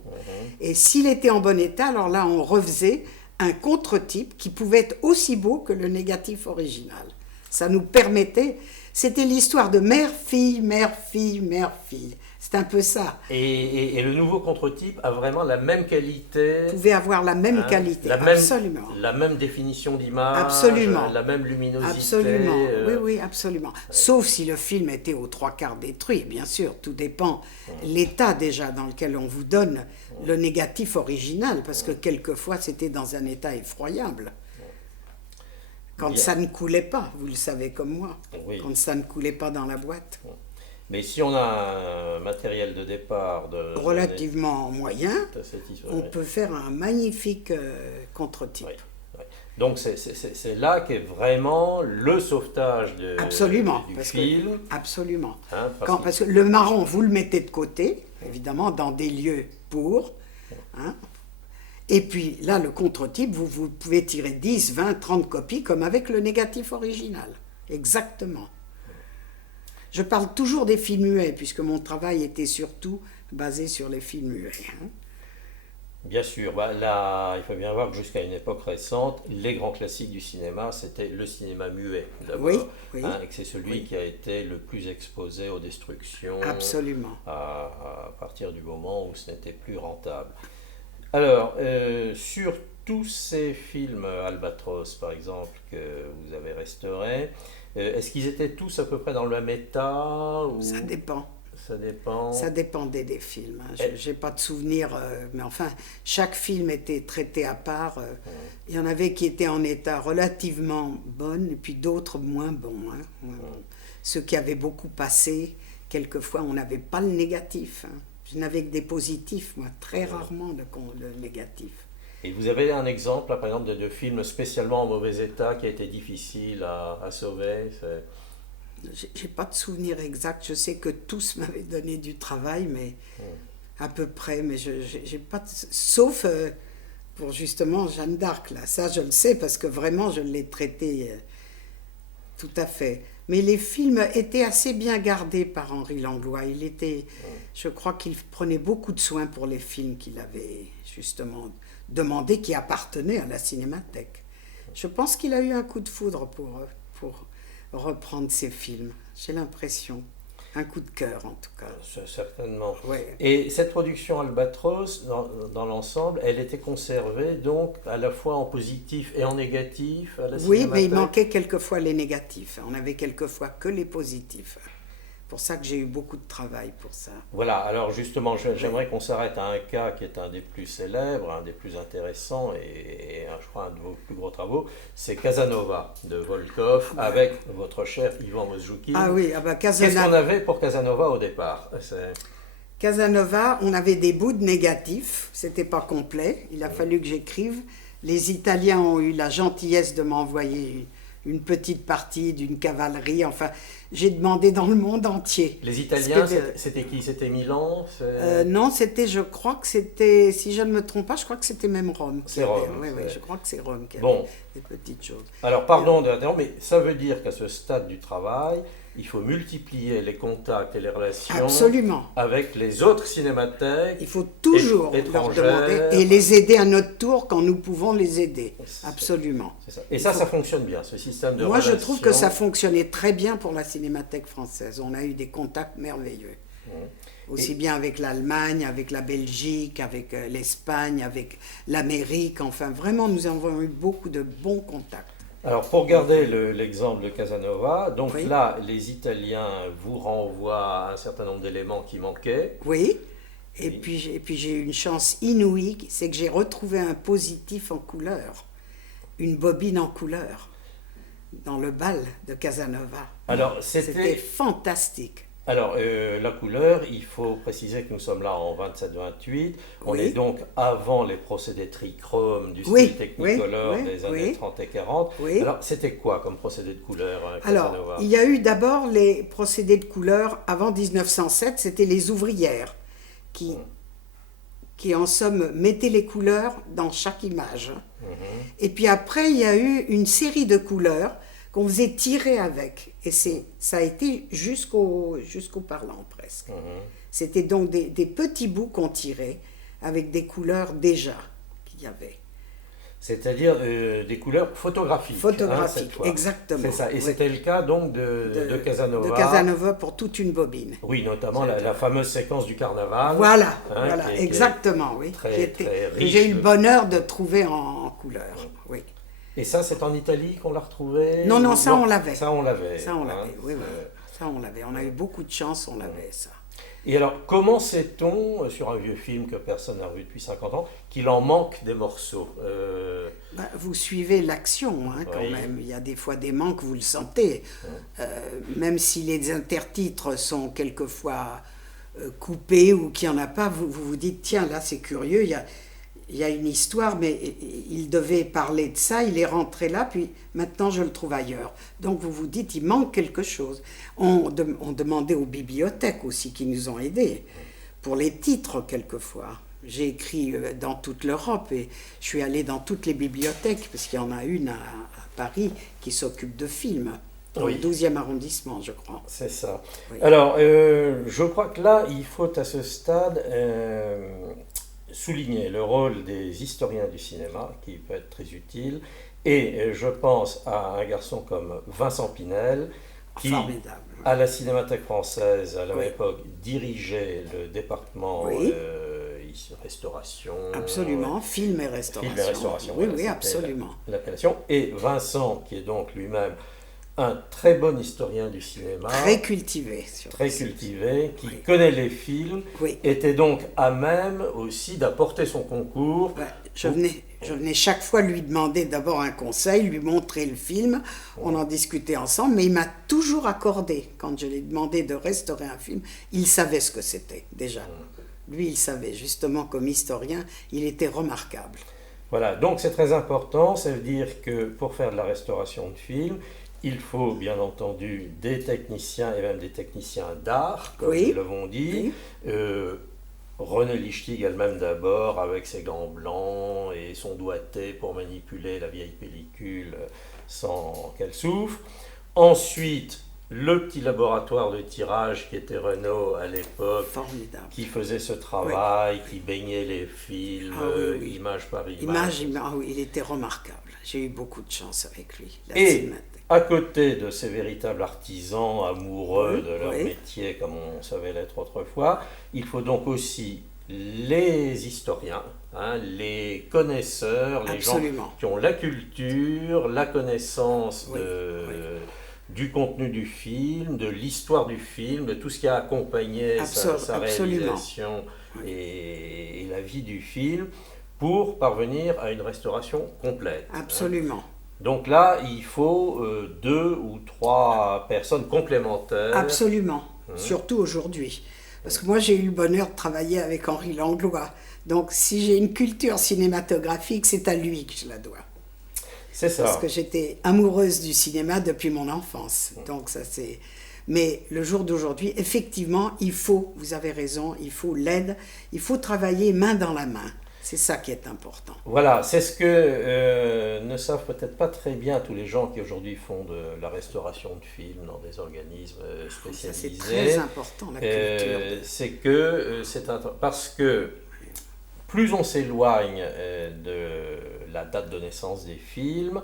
et s'il était en bon état, alors là, on refaisait un contre-type qui pouvait être aussi beau que le négatif original. Ça nous permettait, c'était l'histoire de mère-fille, mère-fille, mère-fille. C'est un peu ça. Et le nouveau contre-type a vraiment la même qualité. Pouvait avoir la même qualité, absolument. La même définition d'image, absolument. La même luminosité. Absolument, oui, absolument. Ouais. Sauf si le film était aux trois quarts détruit, bien sûr, tout dépend l'état déjà dans lequel on vous donne le négatif original, parce que quelquefois c'était dans un état effroyable. Quand ça ne coulait pas, vous le savez comme moi, quand ça ne coulait pas dans la boîte. Mais si on a un matériel de départ relativement moyen, on peut faire un magnifique contre-type. Oui. Donc c'est là qu'est vraiment le sauvetage du film. Absolument. Parce que le marron, vous le mettez de côté, évidemment, dans des lieux pour. Hein. Et puis là, le contre-type, vous pouvez tirer 10, 20, 30 copies comme avec le négatif original. Exactement. Je parle toujours des films muets, puisque mon travail était surtout basé sur les films muets. Hein. Bien sûr, bah, là, il faut bien voir que jusqu'à une époque récente, les grands classiques du cinéma, c'était le cinéma muet d'abord, Oui, oui. hein, et que c'est celui Oui. qui a été le plus exposé aux destructions Absolument. à partir du moment où ce n'était plus rentable. Alors, sur tous ces films Albatros, par exemple, que vous avez restaurés, est-ce qu'ils étaient tous à peu près dans le même état ou... Ça dépend. Ça dépend. Ça dépendait des films. Hein. Je n'ai pas de souvenir, mais enfin, chaque film était traité à part. Il y en avait qui étaient en état relativement bon, et puis d'autres moins bons. Hein. Ceux qui avaient beaucoup passé, quelquefois, on n'avait pas le négatif. Hein. Je n'avais que des positifs, moi, très rarement le négatif. Et vous avez un exemple, là, par exemple, de films spécialement en mauvais état qui a été difficile à sauver J'ai pas de souvenir exact. Je sais que tous m'avaient donné du travail, mais à peu près. Mais j'ai pas sauf pour justement Jeanne d'Arc là. Ça, je le sais parce que vraiment, je l'ai traité tout à fait. Mais les films étaient assez bien gardés par Henri Langlois. Je crois qu'il prenait beaucoup de soin pour les films qu'il avait justement demandé, qui appartenaient à la Cinémathèque. Je pense qu'il a eu un coup de foudre pour reprendre ces films. J'ai l'impression. Un coup de cœur, en tout cas. Certainement. Ouais. Et cette production Albatros, dans l'ensemble, elle était conservée donc à la fois en positif et en négatif à la Oui, mais il Cinémathèque. manquait quelquefois les négatifs. On avait quelquefois que les positifs. C'est pour ça que j'ai eu beaucoup de travail pour ça. Voilà, alors justement, j'aimerais qu'on s'arrête à un cas qui est un des plus célèbres, un des plus intéressants et je crois un de vos plus gros travaux, c'est Casanova de Volkov avec votre cher Ivan Mozjoukine. Ah oui, ah bah Qu'est-ce qu'on Casanova, avait pour Casanova au départ? Casanova, on avait des bouts de négatifs. C'était pas complet. Il a fallu que j'écrive. Les Italiens ont eu la gentillesse de m'envoyer une petite partie d'une cavalerie. Enfin, j'ai demandé dans le monde entier. Les Italiens, Parce que c'était qui? C'était Milan? non, je crois que c'était, si je ne me trompe pas, je crois que c'était même Rome. C'est Rome. Oui, je crois que c'est Rome qui avait Bon. des petites choses. Alors, pardon d'interrompre, mais ça veut dire qu'à ce stade du travail, il faut multiplier les contacts et les relations Absolument. avec les autres cinémathèques. Il faut toujours leur étrangères. demander et les aider à notre tour quand nous pouvons les aider. Absolument. C'est ça. Et ça fonctionne bien, ce système de Moi, relations. je trouve que ça fonctionnait très bien pour la Cinémathèque française. On a eu des contacts merveilleux. Aussi bien avec l'Allemagne, avec la Belgique, avec l'Espagne, avec l'Amérique. Enfin, vraiment, nous avons eu beaucoup de bons contacts. Alors, pour garder l'exemple de Casanova, donc Oui. là, les Italiens vous renvoient à un certain nombre d'éléments qui manquaient. Oui. Et Oui. puis j'ai eu une chance inouïe, c'est que j'ai retrouvé un positif en couleur, une bobine en couleur, dans le bal de Casanova. Alors, C'était fantastique. Alors, la couleur, il faut préciser que nous sommes là en 27-28. On Oui. est donc avant les procédés trichrome du style Oui, Technicolor oui, des années oui. 30 et 40. Oui. Alors, c'était quoi comme procédé de couleur, Casanova? Alors, il y a eu d'abord les procédés de couleur avant 1907, c'était les ouvrières qui en somme mettaient les couleurs dans chaque image. Et puis après, il y a eu une série de couleurs qu'on faisait tirer avec. Et ça a été jusqu'au parlant presque. C'était donc des petits bouts qu'on tirait avec des couleurs déjà qu'il y avait. C'est-à-dire des couleurs photographiques. Photographiques, cette fois. exactement. C'est ça. Et Oui. c'était le cas donc de Casanova. De Casanova pour toute une bobine. Oui, notamment la fameuse séquence du carnaval. Voilà, hein, voilà, qui est exactement, oui. très riche. J'ai eu le bonheur de trouver en couleur, oui. Et ça, c'est en Italie qu'on l'a retrouvé? Non, ça, on l'avait. Ça, on l'avait. Ça, on hein. l'avait, oui. Ça, on l'avait. On a eu beaucoup de chance, on l'avait, ça. Et alors, comment sait-on, sur un vieux film que personne n'a revu depuis 50 ans, qu'il en manque des morceaux? Vous suivez l'action, hein, quand Oui. même. Il y a des fois des manques, vous le sentez. Même si les intertitres sont quelquefois coupés ou qu'il n'y en a pas, vous vous dites, tiens, là, c'est curieux, il y a une histoire, mais il devait parler de ça, il est rentré là, puis maintenant je le trouve ailleurs. Donc vous vous dites, il manque quelque chose. On demandait aux bibliothèques aussi qui nous ont aidés pour les titres quelquefois. J'ai écrit dans toute l'Europe et je suis allée dans toutes les bibliothèques, parce qu'il y en a une à Paris qui s'occupe de films, dans le 12e arrondissement, je crois. C'est ça. Oui. Alors, je crois que là, il faut à ce stade souligner le rôle des historiens du cinéma, qui peut être très utile, et je pense à un garçon comme Vincent Pinel, qui, formidable. à la Cinémathèque française, à la même Oui. époque, dirigeait le département Oui. restauration. Absolument, film et restauration. Film et restauration, Oui, voilà, oui, c'était absolument. l'appellation. Et Vincent, qui est donc lui-même un très bon historien du cinéma, Très cultivé. très cultivé, qui Oui. connaît les films, Oui. était donc à même aussi d'apporter son concours. Ouais, je venais chaque fois lui demander d'abord un conseil, lui montrer le film, on en discutait ensemble, mais il m'a toujours accordé. Quand je lui ai demandé de restaurer un film, il savait ce que c'était déjà. Lui, il savait, justement, comme historien, il était remarquable. Voilà, donc c'est très important, ça veut dire que pour faire de la restauration de films, il faut bien entendu des techniciens et même des techniciens d'art, comme Oui. nous l'avons dit. René Lichtig elle-même d'abord, avec ses gants blancs et son doigté pour manipuler la vieille pellicule sans qu'elle souffre. Ensuite, le petit laboratoire de tirage qui était Renault à l'époque, Formidable. qui faisait ce travail, qui baignait les films, Ah oui, oui. image par image. Ah oui, il était remarquable. J'ai eu beaucoup de chance avec lui. La Et Cinémathèque. à côté de ces véritables artisans amoureux Oui, de leur oui. métier, comme on savait l'être autrefois, il faut donc aussi les historiens, hein, les connaisseurs, les Absolument. gens qui ont la culture, la connaissance Oui, du contenu du film, de l'histoire du film, de tout ce qui a accompagné sa Absolument. réalisation et la vie du film, pour parvenir à une restauration complète. Absolument. Donc là, il faut 2 ou 3 personnes complémentaires. Absolument. Surtout aujourd'hui. Parce que moi, j'ai eu le bonheur de travailler avec Henri Langlois. Donc, si j'ai une culture cinématographique, c'est à lui que je la dois. C'est ça. Parce que j'étais amoureuse du cinéma depuis mon enfance. Donc, ça c'est... Mais le jour d'aujourd'hui, effectivement, il faut, vous avez raison, il faut l'aide, il faut travailler main dans la main. C'est ça qui est important. Voilà, c'est ce que ne savent peut-être pas très bien tous les gens qui aujourd'hui font de la restauration de films dans des organismes spécialisés. Ça, c'est très important, la culture. C'est que parce que plus on s'éloigne de la date de naissance des films,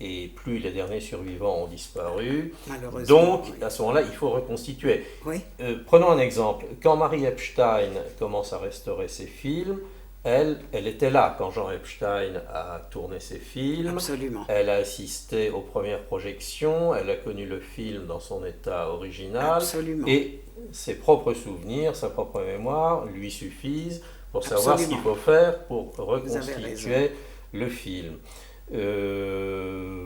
et plus les derniers survivants ont disparu. Malheureusement. Donc, Oui. à ce moment-là, il faut reconstituer. Oui. Prenons un exemple. Quand Marie Epstein commence à restaurer ses films, elle était là quand Jean Epstein a tourné ses films. Absolument. Elle a assisté aux premières projections, elle a connu le film dans son état original. Absolument. Et ses propres souvenirs, sa propre mémoire lui suffisent pour savoir Absolument. ce qu'il faut faire pour Vous avez reconstituer le film.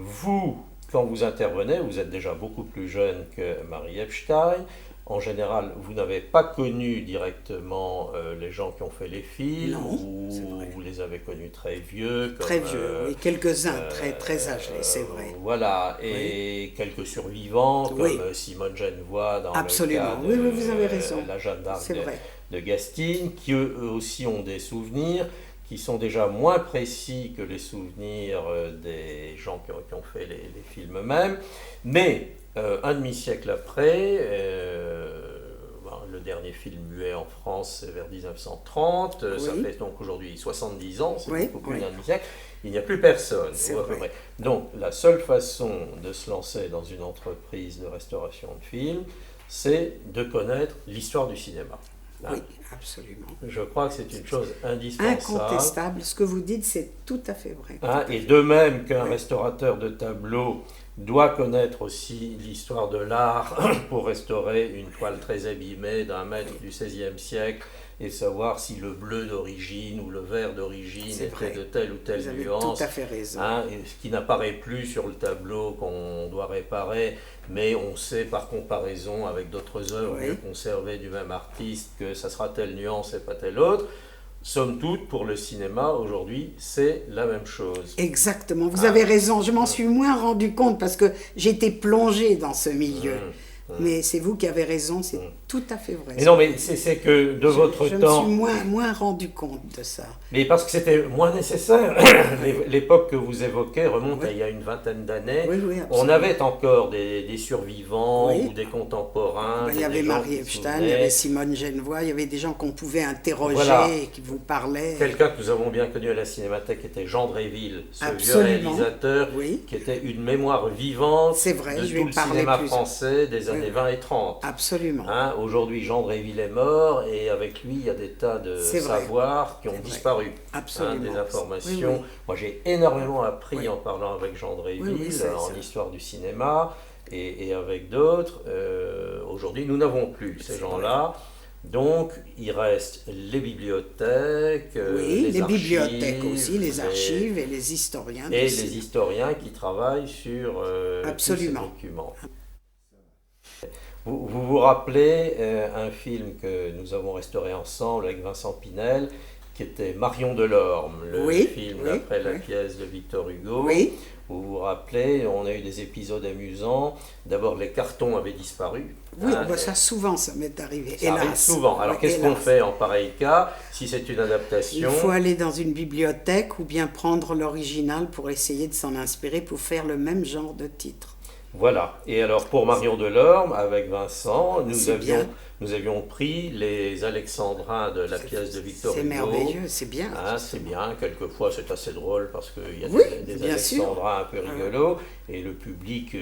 Vous, quand vous intervenez, vous êtes déjà beaucoup plus jeune que Marie Epstein. En général, vous n'avez pas connu directement les gens qui ont fait les films, Non, ou c'est vrai. vous les avez connus très vieux. Comme, Très vieux, oui. Quelques-uns très âgés, c'est vrai. Voilà, et quelques survivants, comme Oui. Simone Genevoix dans Absolument. le cas de Oui, vous avez raison. la Jeanne d'Arc C'est vrai. de Gastine, qui eux aussi ont des souvenirs qui sont déjà moins précis que les souvenirs des gens qui ont fait les films eux-mêmes. Mais un demi-siècle après, le dernier film muet en France, c'est vers 1930, ça Oui. fait donc aujourd'hui 70 ans, c'est Oui, beaucoup plus oui. d'un demi-siècle, il n'y a plus personne. C'est ou à peu vrai. près. Donc la seule façon de se lancer dans une entreprise de restauration de films, c'est de connaître l'histoire du cinéma. Hein. Oui, absolument. Je crois que c'est une chose indispensable. Incontestable. Ce que vous dites, c'est tout à fait vrai. Hein, et de même qu'un restaurateur de tableaux doit connaître aussi l'histoire de l'art pour restaurer une toile très abîmée d'un maître du XVIe siècle et savoir si le bleu d'origine ou le vert d'origine C'est était vrai. de telle ou telle Vous avez nuance. tout à fait raison. Hein, et ce qui n'apparaît plus sur le tableau qu'on doit réparer, mais on sait par comparaison avec d'autres œuvres Oui. mieux conservées du même artiste que ça sera telle nuance et pas telle autre. Somme toute, pour le cinéma, aujourd'hui, c'est la même chose. Exactement, vous avez raison. Je m'en suis moins rendu compte parce que j'étais plongée dans ce milieu. Mais c'est vous qui avez raison, c'est tout à fait vrai. Mais non, mais c'est que de votre temps... Je me suis moins rendu compte de ça. Mais parce que c'était moins nécessaire. L'époque que vous évoquez remonte à il y a une vingtaine d'années. Oui, on avait encore des survivants ou des contemporains. Il y avait Marie Epstein, il y avait Simone Genevoix, il y avait des gens qu'on pouvait interroger et qui vous parlaient. Quelqu'un que nous avons bien connu à la Cinémathèque était Jean Dréville, ce vieux réalisateur qui était une mémoire vivante de tout le cinéma français des années 20 et 30. Absolument. Aujourd'hui, Jean Dréville est mort et avec lui, il y a des tas de savoirs qui ont disparu. Absolument. Des informations. Moi, j'ai énormément appris en parlant avec Jean Dréville en histoire du cinéma et avec d'autres. Aujourd'hui, nous n'avons plus ces gens-là. Donc, il reste les bibliothèques, les archives, bibliothèques aussi, les archives et les historiens. Et les historiens qui travaillent sur tous ces documents. Vous vous rappelez un film que nous avons restauré ensemble avec Vincent Pinel, qui était Marion Delorme, le film après la pièce de Victor Hugo. Vous vous rappelez, on a eu des épisodes amusants. D'abord, les cartons avaient disparu. Oui, ça souvent, ça m'est arrivé. Ça arrive souvent. Alors, qu'est-ce qu'on fait en pareil cas, si c'est une adaptation? Il faut aller dans une bibliothèque ou bien prendre l'original pour essayer de s'en inspirer pour faire le même genre de titre. Voilà. Et alors, pour Marion Delorme, avec Vincent, nous avions pris les alexandrins de la pièce de Victor Hugo. C'est merveilleux, c'est bien. C'est bien. Quelquefois, c'est assez drôle parce qu'il y a des alexandrins un peu rigolos et le public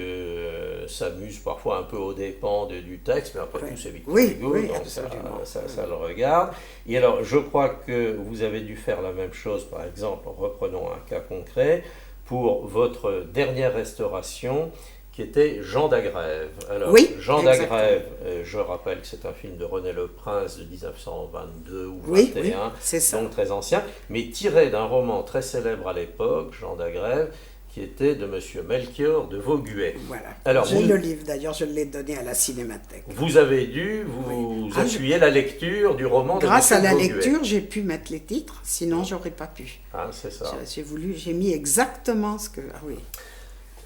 s'amuse parfois un peu aux dépens du texte, mais après tout, c'est Victor Hugo, donc ça le regarde. Et alors, je crois que vous avez dû faire la même chose, par exemple, reprenons un cas concret, pour votre dernière restauration, qui était Jean d'Agrève. Alors, Jean d'Agrève, je rappelle que c'est un film de René Leprince de 1922 ou 21, donc très ancien, mais tiré d'un roman très célèbre à l'époque, Jean d'Agrève, qui était de M. Melchior de Vauguet. Voilà. Alors, j'ai le livre, d'ailleurs, je l'ai donné à la Cinémathèque. Vous avez dû vous appuyer la lecture du roman de M. Grâce à la lecture, j'ai pu mettre les titres, sinon j'aurais pas pu. C'est ça. J'ai mis exactement ce que...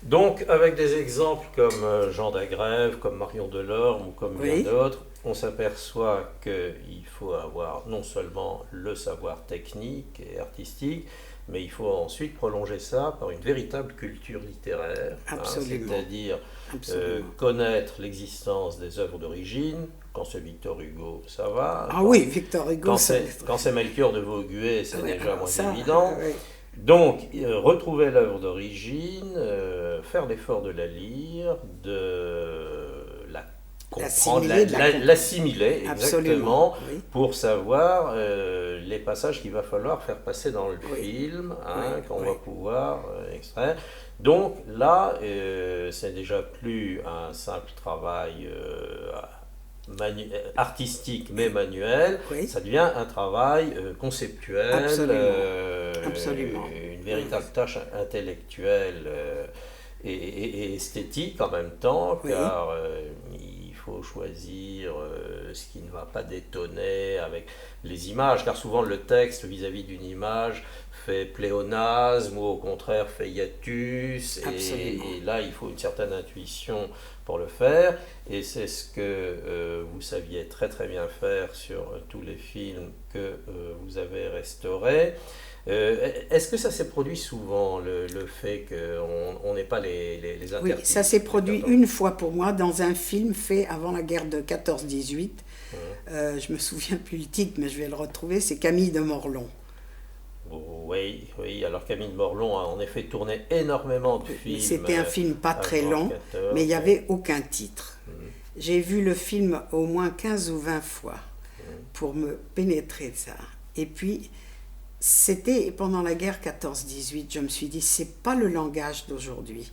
Donc, avec des exemples comme Jean d'Agrève, comme Marion Delorme ou comme bien d'autres, on s'aperçoit qu'il faut avoir non seulement le savoir technique et artistique, mais il faut ensuite prolonger ça par une véritable culture littéraire, c'est-à-dire connaître l'existence des œuvres d'origine. Quand c'est Victor Hugo, ça va. Victor Hugo, quand c'est Melchior de Vauguet, c'est déjà moins évident. Donc, retrouver l'œuvre d'origine, faire l'effort de la lire, de la comprendre, l'assimiler exactement, pour savoir les passages qu'il va falloir faire passer dans le film, qu'on va pouvoir extraire. Donc là, c'est déjà plus un simple travail artistique mais manuel, ça devient un travail conceptuel, une véritable tâche intellectuelle et esthétique en même temps, car il faut choisir ce qui ne va pas détonner avec les images, car souvent le texte vis-à-vis d'une image fait pléonasme ou au contraire fait hiatus, et là il faut une certaine intuition pour le faire, et c'est ce que vous saviez très très bien faire sur tous les films que vous avez restaurés. Est-ce que ça s'est produit souvent, le fait qu'on n'ait pas les intertitres? Oui, ça s'est produit une fois pour moi dans un film fait avant la guerre de 14-18. Je me souviens plus le titre, mais je vais le retrouver, c'est Camille de Morlon. Oui, alors Camille de Morlon a en effet tourné énormément de films. C'était un film pas très long, mais il n'y avait aucun titre. J'ai vu le film au moins 15 ou 20 fois pour me pénétrer de ça. Et puis, c'était pendant la guerre 14-18, je me suis dit, c'est pas le langage d'aujourd'hui.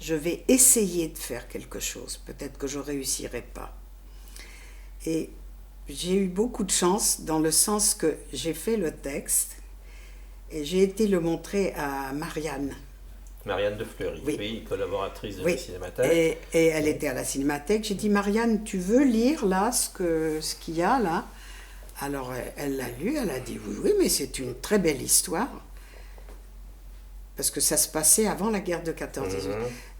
Je vais essayer de faire quelque chose. Peut-être que je ne réussirai pas. Et j'ai eu beaucoup de chance dans le sens que j'ai fait le texte et j'ai été le montrer à Marianne. Marianne de Fleury, collaboratrice de la Cinémathèque. Et elle était à la Cinémathèque. J'ai dit, Marianne, tu veux lire là ce qu'il y a là? Alors elle l'a lu, elle a dit oui, mais c'est une très belle histoire. Parce que ça se passait avant la guerre de 14-18.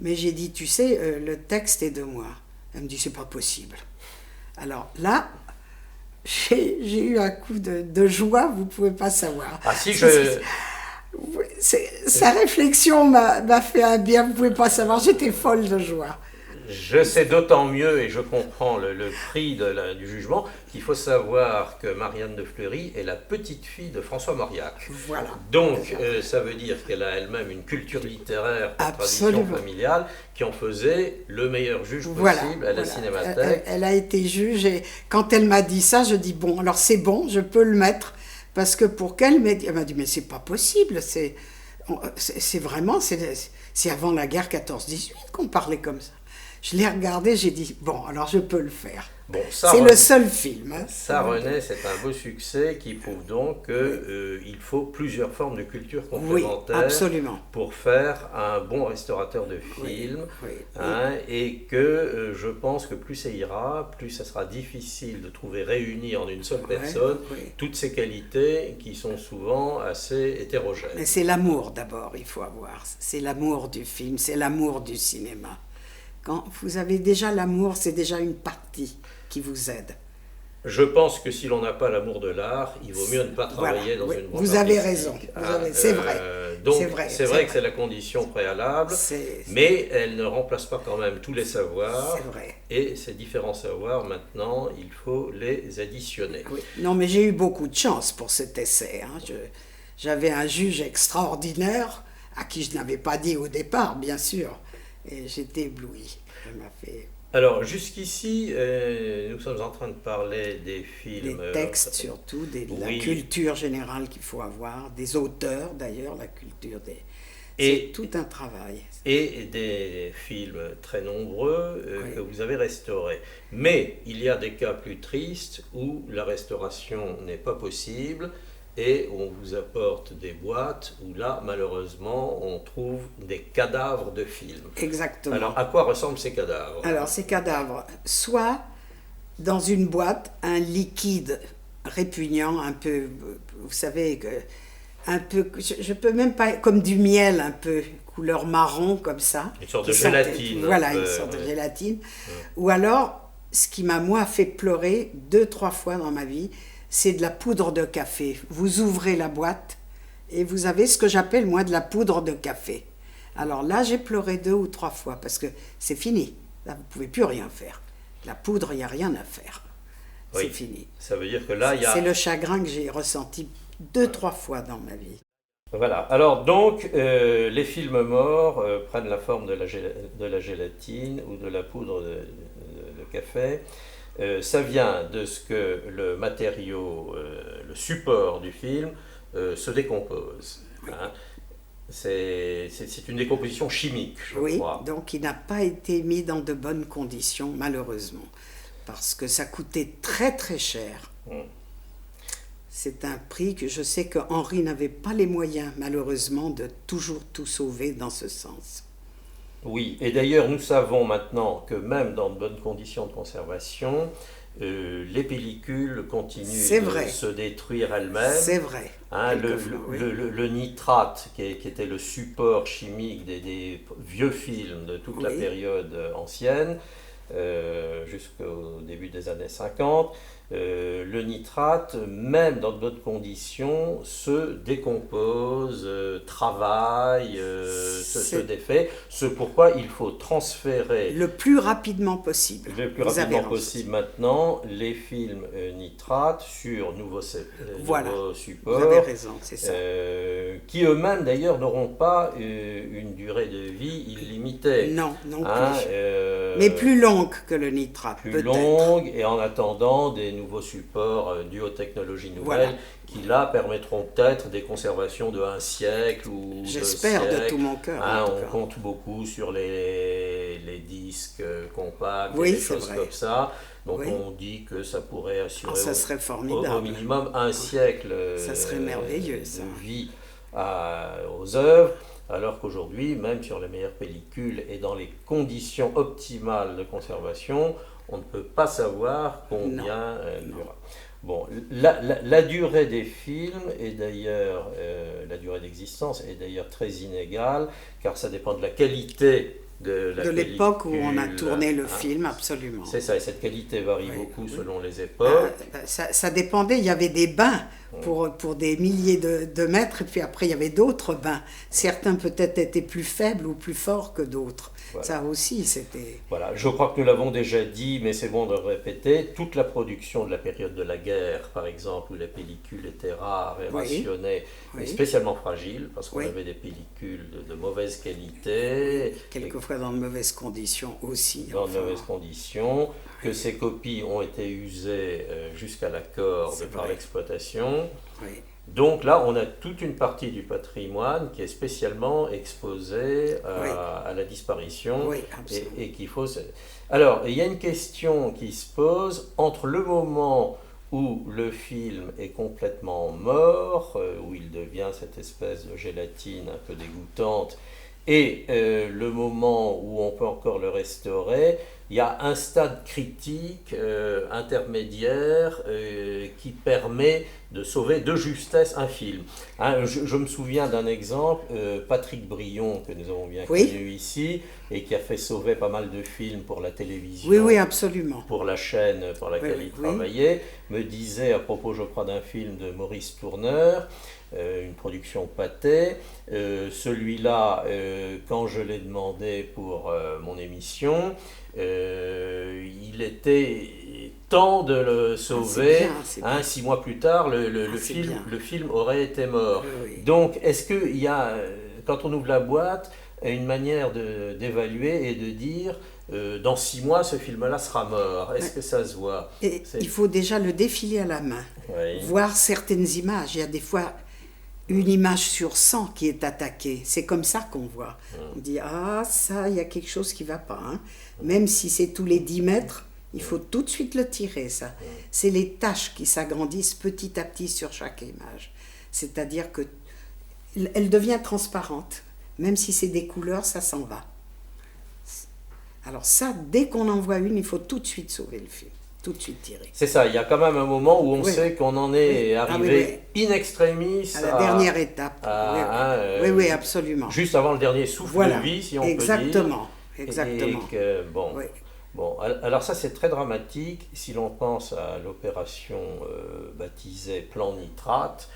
Mais j'ai dit, tu sais, le texte est de moi. Elle me dit, c'est pas possible. Alors là, j'ai eu un coup de joie, vous pouvez pas savoir. Ah si, Sa réflexion m'a fait un bien, vous pouvez pas savoir, j'étais folle de joie. Je sais d'autant mieux, et je comprends le prix du jugement, qu'il faut savoir que Marianne de Fleury est la petite-fille de François Mauriac. Voilà. Donc, ça veut dire qu'elle a elle-même une culture littéraire, une Absolument. tradition familiale, qui en faisait le meilleur juge possible à la Cinémathèque. Elle a été juge, et quand elle m'a dit ça, je dis, bon, alors c'est bon, je peux le mettre, parce que pour qu'elle m'ait dit, elle m'a dit, mais c'est pas possible, c'est vraiment, c'est avant la guerre 14-18 qu'on parlait comme ça. Je l'ai regardé, j'ai dit, bon, alors je peux le faire. Bon, c'est le seul film. Hein. Ça, René, c'est un beau succès qui prouve donc qu'il faut plusieurs formes de culture complémentaires, oui, absolument, pour faire un bon restaurateur de films. Oui, et que je pense que plus ça ira, plus ça sera difficile de trouver réunies en une seule personne toutes ces qualités qui sont souvent assez hétérogènes. Mais c'est l'amour d'abord, il faut avoir. C'est l'amour du film, c'est l'amour du cinéma. Quand vous avez déjà l'amour, c'est déjà une partie qui vous aide. Je pense que si l'on n'a pas l'amour de l'art, il vaut mieux ne pas travailler dans une branche Vous avez artistique. raison, c'est vrai. Donc c'est vrai que c'est la condition préalable, mais elle ne remplace pas quand même tous les savoirs. C'est vrai. Et ces différents savoirs, maintenant, il faut les additionner. Oui. Non, mais j'ai eu beaucoup de chance pour cet essai. Hein. J'avais un juge extraordinaire, à qui je n'avais pas dit au départ, bien sûr. Et j'étais éblouie. Alors, jusqu'ici, nous sommes en train de parler des films... Des textes surtout, la culture générale qu'il faut avoir, des auteurs d'ailleurs, la culture des... C'est tout un travail. Et des films très nombreux que vous avez restaurés. Mais il y a des cas plus tristes où la restauration n'est pas possible, et on vous apporte des boîtes où là, malheureusement, on trouve des cadavres de films. Exactement. Alors, à quoi ressemblent ces cadavres? Alors, ces cadavres, soit dans une boîte, un liquide répugnant, un peu, vous savez, un peu, je peux même pas, comme du miel, un peu, couleur marron, comme ça. Une sorte de gélatine. Voilà, une sorte de gélatine. Ou alors, ce qui m'a, moi, fait pleurer 2-3 fois dans ma vie, c'est de la poudre de café. Vous ouvrez la boîte et vous avez ce que j'appelle, moi, de la poudre de café. Alors là, j'ai pleuré 2 ou 3 fois parce que c'est fini. Là, vous ne pouvez plus rien faire. La poudre, il n'y a rien à faire. C'est fini. Ça veut dire que là, il y a... C'est le chagrin que j'ai ressenti 2-3 fois dans ma vie. Voilà. Alors donc, les films morts prennent la forme de la gélatine ou de la poudre de café. Ça vient de ce que le matériau, le support du film, se décompose. Hein. C'est une décomposition chimique, je crois. Oui, donc il n'a pas été mis dans de bonnes conditions, malheureusement, parce que ça coûtait très très cher. C'est un prix que je sais que Henri n'avait pas les moyens, malheureusement, de toujours tout sauver dans ce sens. Oui, et d'ailleurs nous savons maintenant que même dans de bonnes conditions de conservation, les pellicules continuent de se détruire elles-mêmes. C'est vrai. Hein, le nitrate, qui était le support chimique des vieux films de toute la période ancienne, jusqu'au début des années 50, le nitrate, même dans de bonnes conditions, se décompose, travaille, se défait. C'est pourquoi il faut transférer le plus rapidement possible. Le plus rapidement possible maintenant les films nitrates sur nouveaux supports. Vous avez raison, c'est ça. Qui eux-mêmes d'ailleurs n'auront pas une durée de vie illimitée. Non plus. Mais plus longue que le nitrate, plus longue, et en attendant des nouveaux supports dus aux technologies nouvelles qui là permettront peut-être des conservations de 1 siècle ou 2 siècles. J'espère de tout mon cœur. On compte beaucoup sur les disques compacts et des choses comme ça. Donc on dit que ça pourrait assurer ça serait formidable. Au minimum 1 siècle ça serait merveilleux, de vie aux œuvres. Alors qu'aujourd'hui, même sur les meilleures pellicules et dans les conditions optimales de conservation, on ne peut pas savoir combien durera. Bon, la durée des films est d'ailleurs, la durée d'existence est d'ailleurs très inégale, car ça dépend de la qualité de l'époque où on a pellicule, tourné le hein. film, absolument. C'est ça, et cette qualité varie Oui, beaucoup oui. selon les époques. Ça dépendait, il y avait des bains pour des milliers de mètres, et puis après il y avait d'autres bains. Certains peut-être étaient plus faibles ou plus forts que d'autres. Voilà. Ça aussi, c'était... Voilà, je crois que nous l'avons déjà dit, mais c'est bon de le répéter, toute la production de la période de la guerre, par exemple, où les pellicules étaient rares et rationnées, mais spécialement fragiles, parce qu'on avait des pellicules de mauvaise qualité. Quelquefois dans de mauvaises conditions aussi. Dans de mauvaises conditions, que ces copies ont été usées jusqu'à la corde par l'exploitation. Oui. Donc là, on a toute une partie du patrimoine qui est spécialement exposée à la disparition et qu'il faut... Alors, il y a une question qui se pose entre le moment où le film est complètement mort, où il devient cette espèce de gélatine un peu dégoûtante, et le moment où on peut encore le restaurer. Il y a un stade critique intermédiaire qui permet de sauver de justesse un film. Hein, je me souviens d'un exemple, Patrick Brion, que nous avons bien connu ici, et qui a fait sauver pas mal de films pour la télévision. Oui, absolument. Pour la chaîne pour laquelle il travaillait, me disait à propos, je crois, d'un film de Maurice Tourneur, une production Pathé. Celui-là, quand je l'ai demandé pour mon émission, il était temps de le sauver. 6 mois plus tard, le film aurait été mort. Donc, est-ce qu'il y a, quand on ouvre la boîte, une manière d'évaluer et de dire dans 6 mois, ce film-là sera mort? Est-ce que ça se voit? Il faut déjà le défiler à la main, voir certaines images. Il y a des fois une image sur 100 qui est attaquée. C'est comme ça qu'on voit. On dit, ça, il y a quelque chose qui ne va pas. Hein. Même si c'est tous les 10 mètres, il faut tout de suite le tirer, ça. C'est les taches qui s'agrandissent petit à petit sur chaque image. C'est-à-dire qu'elle devient transparente. Même si c'est des couleurs, ça s'en va. Alors ça, dès qu'on en voit une, il faut tout de suite sauver le film. Tout de suite tirer. C'est ça, il y a quand même un moment où on sait qu'on en est arrivé in extremis à la dernière étape. Oui, absolument. Juste avant le dernier souffle de vie, si on peut dire. Exactement. Bon, alors ça c'est très dramatique si l'on pense à l'opération baptisée Plan Nitrate,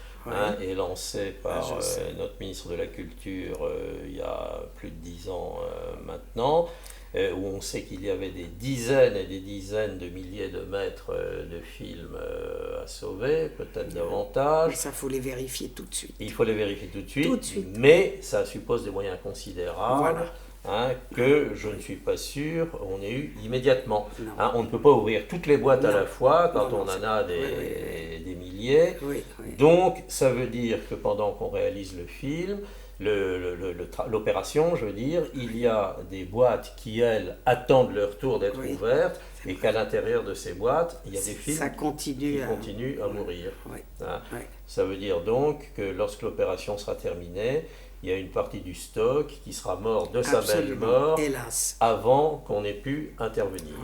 et lancée par notre ministre de la Culture il y a plus de 10 ans maintenant. Où on sait qu'il y avait des dizaines et des dizaines de milliers de mètres de films à sauver, peut-être davantage. Mais ça, il faut les vérifier tout de suite. Il faut les vérifier tout de suite. Mais ça suppose des moyens considérables que je ne suis pas sûr on ait eu immédiatement. On ne peut pas ouvrir toutes les boîtes à la fois quand on en a des milliers. Donc, ça veut dire que pendant qu'on réalise le film, l'opération, je veux dire, il y a des boîtes qui, elles, attendent leur tour d'être ouvertes, et qu'à l'intérieur de ces boîtes, il y a des films qui continuent à mourir. Ça veut dire donc que lorsque l'opération sera terminée, il y a une partie du stock qui sera mort de sa belle mort, hélas, avant qu'on ait pu intervenir.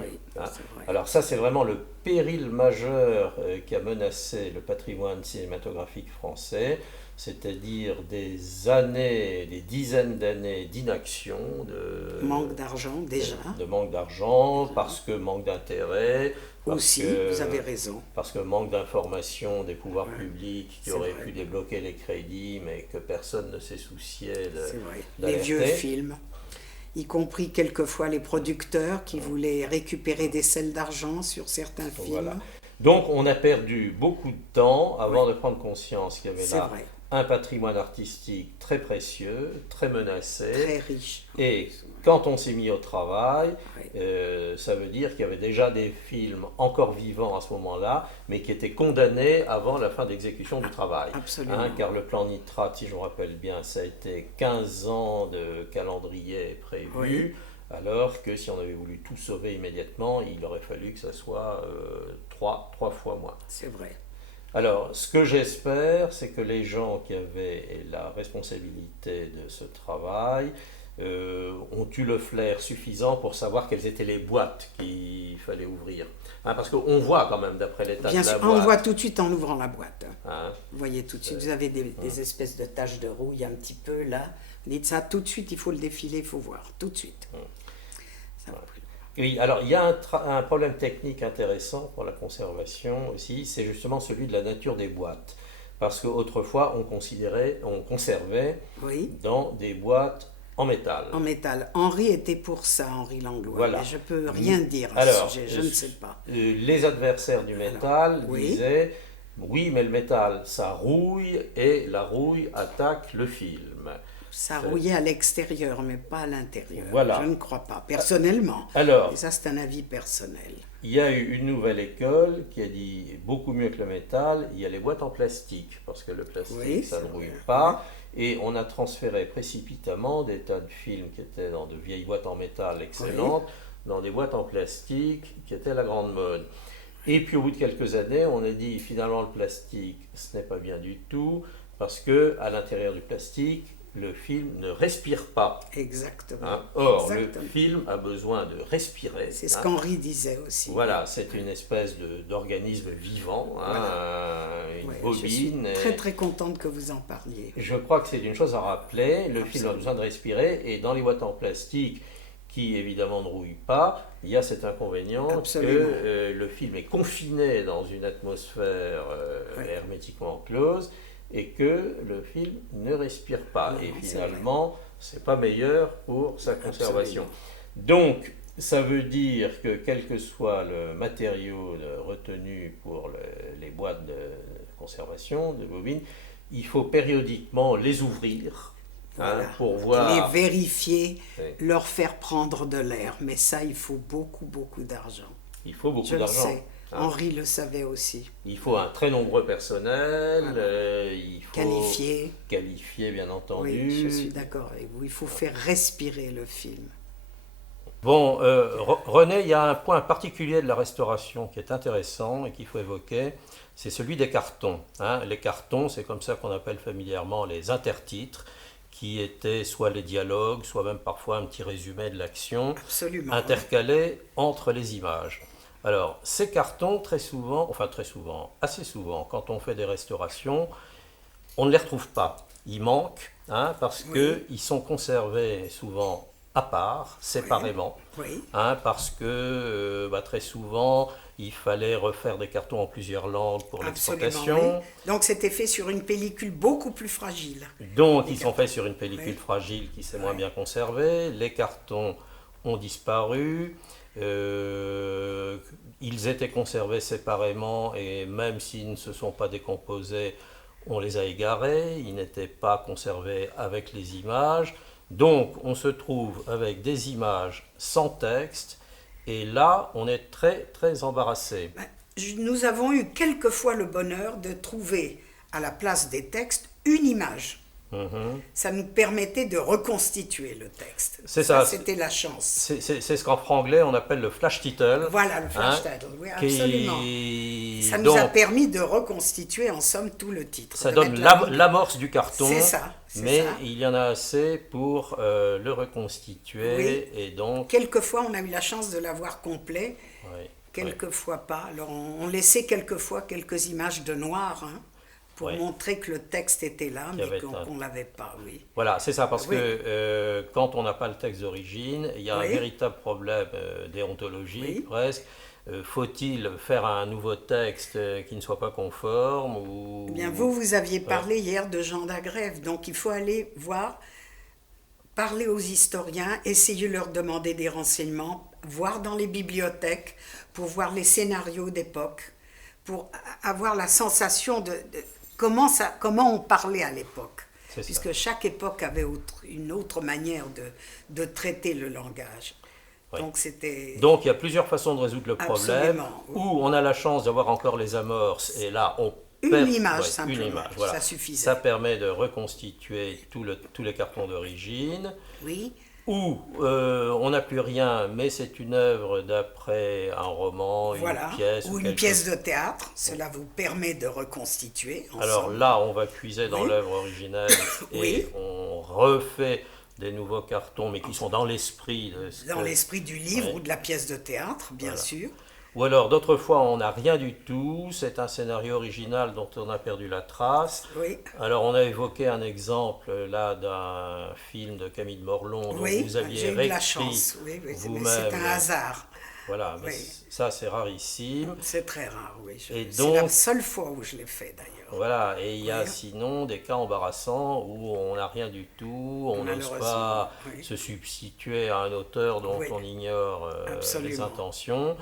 Alors ça, c'est vraiment le péril majeur qui a menacé le patrimoine cinématographique français, c'est-à-dire des années, des dizaines d'années d'inaction, de manque d'argent déjà. De manque d'argent, parce que manque d'intérêt. Aussi, vous avez raison. Parce que manque d'information des pouvoirs publics qui auraient pu débloquer les crédits, mais que personne ne s'est soucié de les vieux films, y compris quelquefois les producteurs qui voulaient récupérer des selles d'argent sur certains films. Donc on a perdu beaucoup de temps avant de prendre conscience qu'il y avait là un patrimoine artistique très précieux, très menacé. Très riche. Et quand on s'est mis au travail, ça veut dire qu'il y avait déjà des films encore vivants à ce moment-là, mais qui étaient condamnés avant la fin d'exécution du travail. Absolument. Car le plan Nitrate, si je me rappelle bien, ça a été 15 ans de calendrier prévu. Alors que si on avait voulu tout sauver immédiatement, il aurait fallu que ça soit 3 fois moins. C'est vrai. Alors, ce que j'espère, c'est que les gens qui avaient la responsabilité de ce travail ont eu le flair suffisant pour savoir quelles étaient les boîtes qu'il fallait ouvrir. Hein, parce qu'on voit quand même d'après l'état de Bien la sûr, boîte. on voit tout de suite en ouvrant la boîte. Hein, Vous voyez tout de suite, vous avez des espèces de taches de rouille un petit peu là. Vous dites ça tout de suite, il faut le défiler, il faut voir, tout de suite. Ça va plus. Oui, alors il y a un problème technique intéressant pour la conservation aussi, c'est justement celui de la nature des boîtes. Parce qu'autrefois, on conservait Oui, dans des boîtes en métal. en métal. Henri était pour ça, Henri Langlois. Voilà. Mais je peux rien dire à Alors, ce sujet, je ne sais pas. Les adversaires du métal oui. disaient oui, mais le métal ça rouille et la rouille attaque le film. Ça rouillait à l'extérieur, mais pas à l'intérieur. Voilà. Je ne crois pas, personnellement. Alors, Et ça, c'est un avis personnel. il y a eu une nouvelle école qui a dit beaucoup mieux que le métal, il y a les boîtes en plastique, parce que le plastique Oui, ça ne c'est rouille vrai. pas. Et on a transféré précipitamment des tas de films qui étaient dans de vieilles boîtes en métal excellentes, dans des boîtes en plastique qui étaient la grande mode. Et puis au bout de quelques années, on a dit finalement le plastique, ce n'est pas bien du tout, parce que à l'intérieur du plastique, le film ne respire pas. Exactement. Hein. Or, Exactement. le film a besoin de respirer. C'est ce hein. qu'Henri disait aussi. Voilà, c'est une espèce d'organisme vivant, hein, une Ouais, bobine. je suis et très très contente que vous en parliez. je crois que c'est une chose à rappeler, le film a Absolument. besoin de respirer, et dans les boîtes en plastique, qui évidemment ne rouillent pas, il y a cet inconvénient Absolument. que le film est confiné dans une atmosphère Ouais. hermétiquement close, et que le film ne respire pas. Non, Et non, c'est finalement, c'est pas meilleur pour sa conservation. Absolument. Donc, ça veut dire que quel que soit le matériau retenu pour les boîtes de conservation, de bobines, il faut périodiquement les ouvrir Voilà. pour voir. Les vérifier, Oui. leur faire prendre de l'air. Mais ça, il faut beaucoup, beaucoup d'argent. Il faut beaucoup Je le d'argent. sais. hein. Henri le savait aussi. Il faut un très nombreux personnel, Voilà. il faut Qualifié. bien entendu. Oui, je suis d'accord avec vous. Il faut faire respirer le film. Bon, René, il y a un point particulier de la restauration qui est intéressant et qu'il faut évoquer, c'est celui des cartons. hein. Les cartons, c'est comme ça qu'on appelle familièrement les intertitres, qui étaient soit les dialogues, soit même parfois un petit résumé de l'action, Absolument. intercalé entre les images. Alors, ces cartons, assez souvent, quand on fait des restaurations, on ne les retrouve pas. Ils manquent, parce Oui. qu'ils sont conservés souvent à part, séparément, Oui. parce que très souvent, il fallait refaire des cartons en plusieurs langues pour Absolument. l'exportation. Oui. Donc c'était fait sur une pellicule beaucoup plus fragile. Donc, ils sont faits sur une pellicule Oui. fragile qui s'est moins Oui. bien conservée. Les cartons ont disparu. Ils étaient conservés séparément et même s'ils ne se sont pas décomposés, on les a égarés. Ils n'étaient pas conservés avec les images. Donc, on se trouve avec des images sans texte. Et là, on est très, très embarrassé. Nous avons eu quelquefois le bonheur de trouver à la place des textes une image. Mhm. Ça nous permettait de reconstituer le texte. C'est ça. C'était la chance. C'est ce qu'en franglais on appelle le flash title. Voilà, le flash title, oui, absolument. Ça nous a permis de reconstituer en somme tout le titre. Ça de donne mettre l'amorce du carton, C'est ça, mais ça. il y en a assez pour le reconstituer. Oui. Et donc, Quelquefois, on a eu la chance de l'avoir complet, oui, quelquefois pas. Alors, on laissait quelquefois quelques images de noir, pour Oui. montrer que le texte était là, Qu'il y mais avait qu'on ne l'avait pas, oui. voilà, c'est ça, parce Oui. que quand on n'a pas le texte d'origine, il y a un Oui. véritable problème déontologique Oui. presque. Faut-il faire un nouveau texte qui ne soit pas conforme ou... Eh bien, vous aviez parlé hier de Jean d'Agrève, donc il faut aller voir, parler aux historiens, essayer de leur demander des renseignements, voir dans les bibliothèques, pour voir les scénarios d'époque, pour avoir la sensation de comment on parlait à l'époque. C'est ça. Puisque chaque époque avait une autre manière de traiter le langage. Oui. Donc c'était... Donc il y a plusieurs façons de résoudre le problème, Absolument, oui. où on a la chance d'avoir encore les amorces, et là on Une image, simplement. Une image, voilà. Ça suffisait. Ça permet de reconstituer tous les cartons d'origine, Oui, où on n'a plus rien, mais c'est une œuvre d'après un roman, voilà. une pièce. Ou une quelque pièce chose. de théâtre. Cela vous permet de reconstituer. Alors ensemble. là, on va puiser dans Oui. l'œuvre originelle et Oui. on refait des nouveaux cartons, mais qui sont dans l'esprit de ce Dans que- l'esprit du livre Ouais. ou de la pièce de théâtre, bien Voilà. sûr. Ou alors d'autres fois on n'a rien du tout, c'est un scénario original dont on a perdu la trace. Oui, Alors on a évoqué un exemple là d'un film de Camille de Morlon dont oui, vous aviez j'ai eu de la réécrit chance. Oui, oui, mais vous-même. c'est un hasard. Voilà, mais Oui. ça c'est rarissime. C'est très rare, oui. Et C'est la donc- seule fois où je l'ai fait, d'ailleurs. Voilà, et il y a Oui. sinon des cas embarrassants où on n'a rien du tout, on n'ose Malheureusement, pas oui. se substituer à un auteur dont Oui. on ignore les Absolument. intentions.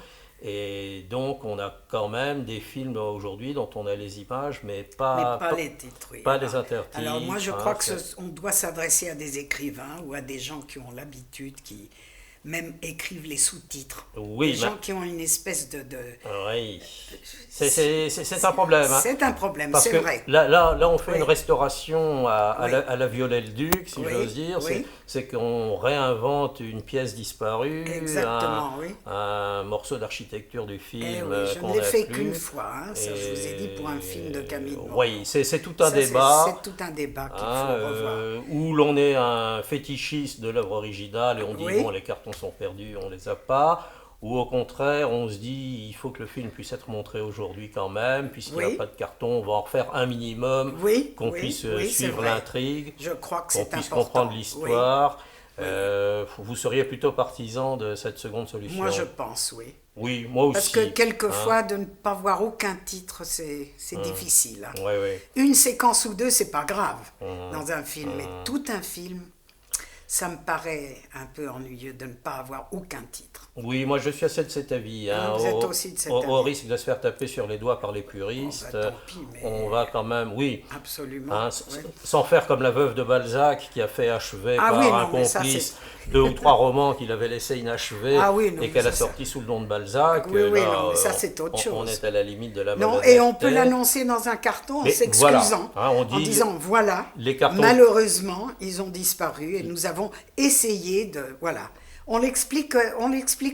Et donc on a quand même des films aujourd'hui dont on a les images, mais Mais pas, pas les titres, oui. pas Alors- les intertitres. Alors moi, je hein, crois que c'est- on doit s'adresser à des écrivains ou à des gens qui ont l'habitude, qui même écrivent les sous-titres. Oui, Des gens qui ont une espèce de... oui. C'est un problème. Hein. C'est un problème, Parce c'est que vrai. là, on fait Oui. une restauration à Oui. la Viollet-le-Duc, si Oui, j'ose dire. oui. C'est qu'on réinvente une pièce disparue, Exactement, oui. un morceau d'architecture du film Eh oui, je qu'on ne l'ai n'a fait plus. qu'une fois, hein, ça je vous ai dit pour un Et- film de Camille de Morlon. Oui, c'est tout un Ça, débat. C'est tout un débat qu'il hein, faut revoir. où l'on est un fétichiste de l'œuvre originale et on dit Oui. bon, les cartons sont perdus, on les a pas. Ou au contraire, on se dit il faut que le film puisse être montré aujourd'hui quand même, puisqu'il n'y Oui. a pas de carton, on va en refaire un minimum, Oui, qu'on oui, puisse oui, c'est suivre vrai. l'intrigue, Je crois que qu'on c'est puisse important. comprendre Oui. l'histoire. Vous seriez plutôt partisan de cette seconde solution? Moi, je pense, oui. Oui, moi aussi. Parce que quelquefois, hein. de ne pas voir aucun titre, c'est difficile. Hein. Ouais, ouais. Une séquence ou deux, c'est pas grave Mmh. dans un film, mais tout un film, ça me paraît un peu ennuyeux de ne pas avoir aucun titre. Oui, moi je suis assez de cet avis. Hein, Vous êtes aussi de cet au avis. risque de se faire taper sur les doigts par les puristes, Oh, bah, tant pis, mais- on va quand même, oui, Absolument. hein, oui. sans faire comme la veuve de Balzac qui a fait achever Ah par oui, un non, mais ça, complice 2 ou 3 romans qu'il avait laissés inachevés Ah oui, non, et mais qu'elle a ça, sorti sous le nom de Balzac. Oui, oui, là, non, mais ça, c'est autre on chose. est à la limite de la Non, malhonnêteté. et on peut l'annoncer dans un carton en Mais s'excusant, voilà, hein, on en dit disant voilà, les cartons- malheureusement, ils ont disparu et nous avons essayé de... Voilà. On l'explique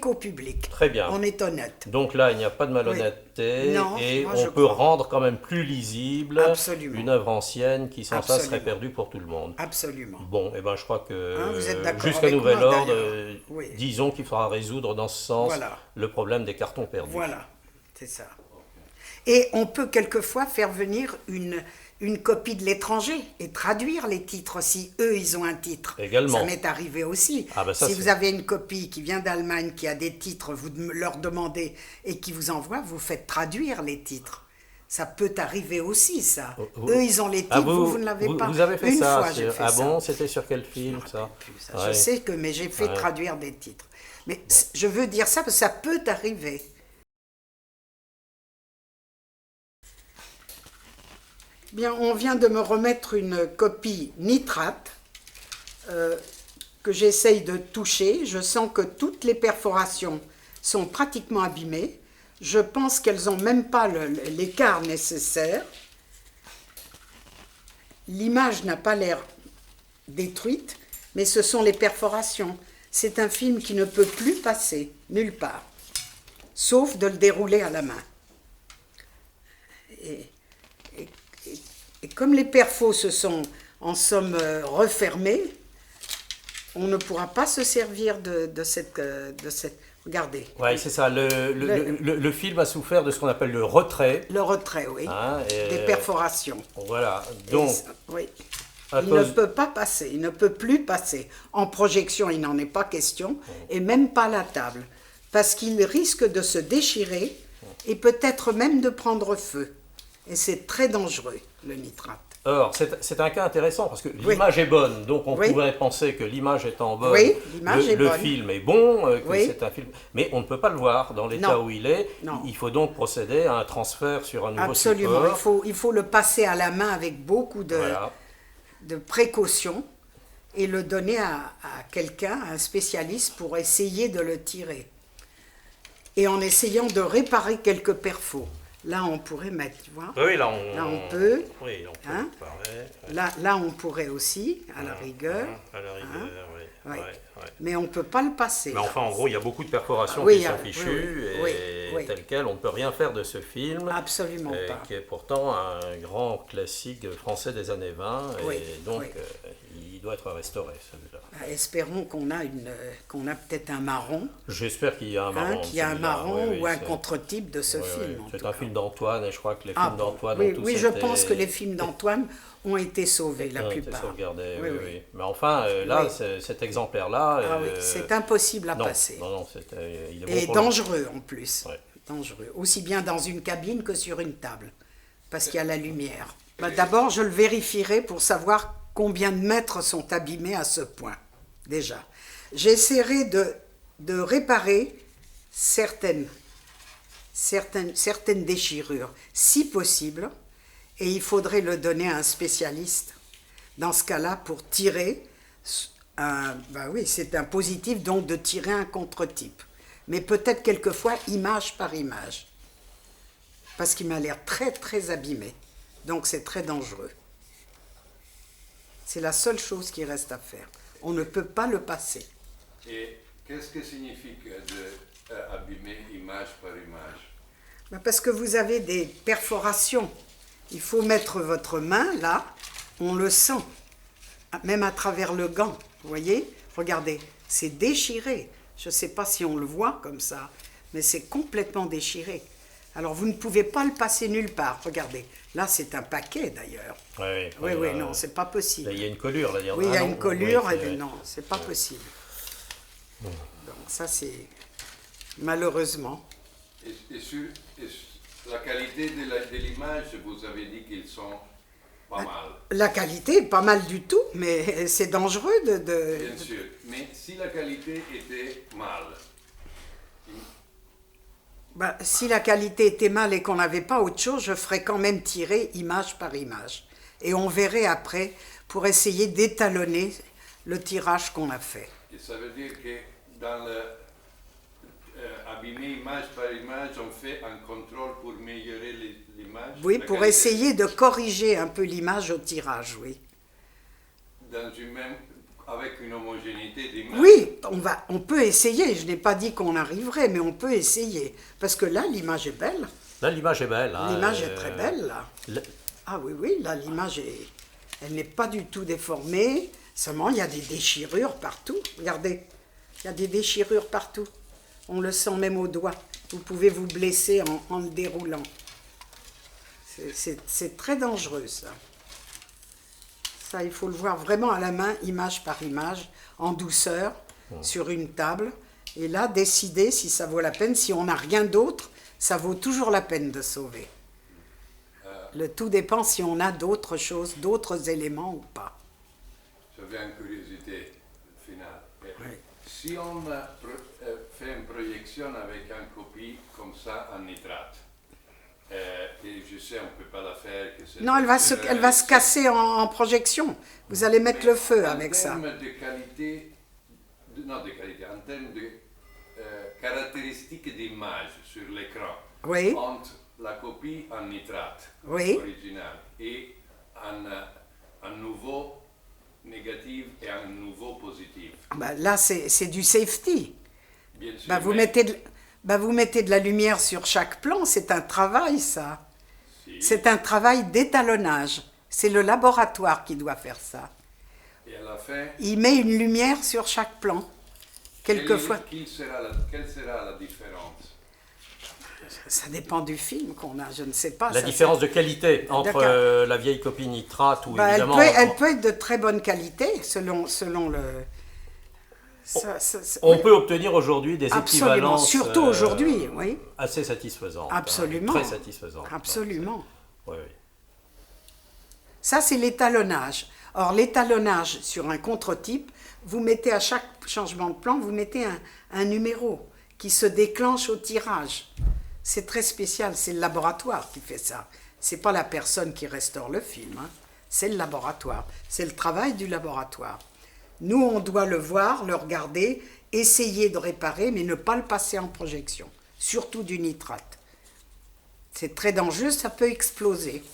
au public. Très bien. On est honnête. Donc là, il n'y a pas de malhonnêteté Non, et moi, on je peut crois. rendre quand même plus lisible Absolument. une œuvre ancienne qui sans ça serait Absolument. perdue pour tout le monde. Absolument. Bon, eh ben, je crois que Hein, vous êtes d'accord jusqu'à avec nouvel moi, ordre, d'ailleurs. Oui. disons qu'il faudra résoudre dans ce sens Voilà. le problème des cartons perdus. Voilà, c'est ça. Et on peut quelquefois faire venir une copie de l'étranger et traduire les titres si eux, ils ont un titre. Également. Ça m'est arrivé aussi. Ah ben ça, si c'est- vous avez une copie qui vient d'Allemagne, qui a des titres, vous leur demandez et qui vous envoie, vous faites traduire les titres. Ça peut arriver aussi, ça. Vous- Eux, ils ont les titres, Ah, vous ne l'avez pas. Vous avez fait Une ça fois, j'ai fait Ah ça. bon, c'était sur quel film ça, Plus, ça. Ouais. Je sais que, mais j'ai fait Ouais. traduire des titres. Mais je veux dire ça parce que ça peut arriver. Bien, on vient de me remettre une copie nitrate que j'essaye de toucher. Je sens que toutes les perforations sont pratiquement abîmées. Je pense qu'elles n'ont même pas l'écart nécessaire. L'image n'a pas l'air détruite, mais ce sont les perforations. C'est un film qui ne peut plus passer nulle part, sauf de le dérouler à la main. Et comme les perfos se sont en somme refermés, on ne pourra pas se servir de cette... Regardez, Ouais, c'est ça. Le film a souffert de ce qu'on appelle le retrait. le retrait, oui, Hein, et- des perforations. Voilà. Donc, Oui. à Il cause- ne peut pas passer, il ne peut plus passer. En projection, il n'en est pas question, et même pas à la table, parce qu'il risque de se déchirer et peut-être même de prendre feu. Et c'est très dangereux, le nitrate. or, c'est un cas intéressant parce que l'image est bonne, donc on Oui. pourrait penser que l'image étant bonne, Oui, l'image est le bonne. film est bon, que Oui. c'est un film, mais on ne peut pas le voir dans l'état Non. où il est. Non. Il faut donc procéder à un transfert sur un nouveau Absolument, support. il faut le passer à la main avec beaucoup Voilà. de précaution et le donner à quelqu'un, à un spécialiste, pour essayer de le tirer. Et en essayant de réparer quelques perfos. Là, on pourrait mettre, tu vois. Oui, là on peut. Oui, on peut. Hein? Pareil. Là, on pourrait aussi, à la rigueur. À la rigueur, Hein? oui. Ouais. Ouais, ouais. Mais on ne peut pas le passer. Mais enfin, en gros, il y a beaucoup de perforations Oui, qui sont oui, fichues oui, et oui. tel quel, on ne peut rien faire de ce film. Absolument pas. Qui est pourtant un grand classique français des années 20 Oui, et donc oui. il doit être restauré celui-là. Espérons qu'on a peut-être un marron. J'espère qu'il y a un marron. Qu'il y a un marron oui, ou un contre-type de ce film. C'est un film d'Antoine et je crois que les Ah, films d'Antoine oui, ont tous oui, été... je pense que les films d'Antoine ont été sauvés, la plupart. Sauvegardés, Oui, oui, oui. oui. Mais enfin, là, Oui. cet exemplaire-là... Ah oui, c'est impossible à non, passer. Non, il est bon Et pour dangereux en plus. Ouais. Dangereux. Aussi bien dans une cabine que sur une table. Parce qu'il y a la lumière. D'abord, je le vérifierai pour savoir combien de mètres sont abîmés à ce point. Déjà. J'essaierai de réparer certaines déchirures, si possible, et il faudrait le donner à un spécialiste. Dans ce cas-là, pour tirer, oui, c'est un positif, donc de tirer un contre-type. Mais peut-être quelquefois image par image. Parce qu'il m'a l'air très très abîmé. Donc c'est très dangereux. C'est la seule chose qui reste à faire. On ne peut pas le passer. Et qu'est-ce que signifie de abîmer image par image? Parce que vous avez des perforations. Il faut mettre votre main là, on le sent, même à travers le gant. Vous voyez? Regardez, c'est déchiré. Je ne sais pas si on le voit comme ça, mais c'est complètement déchiré. Alors vous ne pouvez pas le passer nulle part. Regardez, là c'est un paquet d'ailleurs. Oui, non, c'est pas possible. Là, il y a une colure, là. Oui, il y a une colure, oui, et non, c'est pas possible. Donc ça c'est malheureusement. Et sur la qualité de l'image, vous avez dit qu'ils sont pas mal. La qualité, pas mal du tout, mais c'est dangereux Bien sûr, mais si la qualité était mal, si la qualité était mal et qu'on n'avait pas autre chose, je ferais quand même tirer image par image. Et on verrait après pour essayer d'étalonner le tirage qu'on a fait. et ça veut dire que dans le abîmer image par image, on fait un contrôle pour améliorer l'image. Oui, pour qualité, essayer de corriger un peu l'image au tirage, oui. dans une même, avec une homogénéité d'image. Oui, on peut essayer. Je n'ai pas dit qu'on arriverait, mais on peut essayer. Parce que là, l'image est belle. Là, l'image est belle. Hein, l'image est très belle, là. Ah oui, là, l'image elle n'est pas du tout déformée. Seulement, il y a des déchirures partout. Regardez, il y a des déchirures partout. On le sent même au doigt. Vous pouvez vous blesser en le déroulant. C'est très dangereux, ça. Ça, il faut le voir vraiment à la main, image par image, en douceur, sur une table. Et là, décider si ça vaut la peine. Si on n'a rien d'autre, ça vaut toujours la peine de sauver. Le tout dépend si on a d'autres choses, d'autres éléments ou pas. J'avais une curiosité finale. Oui. Si on fait une projection avec une copie comme ça en nitrate, et je sais, on ne peut pas la faire. Non, elle va se casser en projection. Vous allez mettre le feu avec ça. En termes de qualité, en termes de caractéristiques d'image sur l'écran, Oui. entre la copie en nitrate originale et un nouveau négatif et un nouveau positif. Là, c'est du safety. Bien sûr, Vous mettez de la lumière sur chaque plan, c'est un travail, ça. si. C'est un travail d'étalonnage. C'est le laboratoire qui doit faire ça. Et à la fin, Il met une lumière sur chaque plan. Quelquefois, quelle sera la différence? ça dépend du film qu'on a, je ne sais pas. La différence de qualité entre la vieille copie nitrate ou évidemment... Elle peut être de très bonne qualité, selon le... On peut obtenir aujourd'hui des équivalences surtout aujourd'hui, oui. assez satisfaisantes. Absolument. Très satisfaisantes. Absolument. Oui. Ça, c'est l'étalonnage. Or, l'étalonnage sur un contre-type, vous mettez à chaque changement de plan, vous mettez un numéro qui se déclenche au tirage. C'est très spécial, c'est le laboratoire qui fait ça. C'est pas la personne qui restaure le film, hein. C'est le laboratoire. C'est le travail du laboratoire. Nous, on doit le voir, le regarder, essayer de réparer, mais ne pas le passer en projection. Surtout du nitrate. C'est très dangereux, ça peut exploser.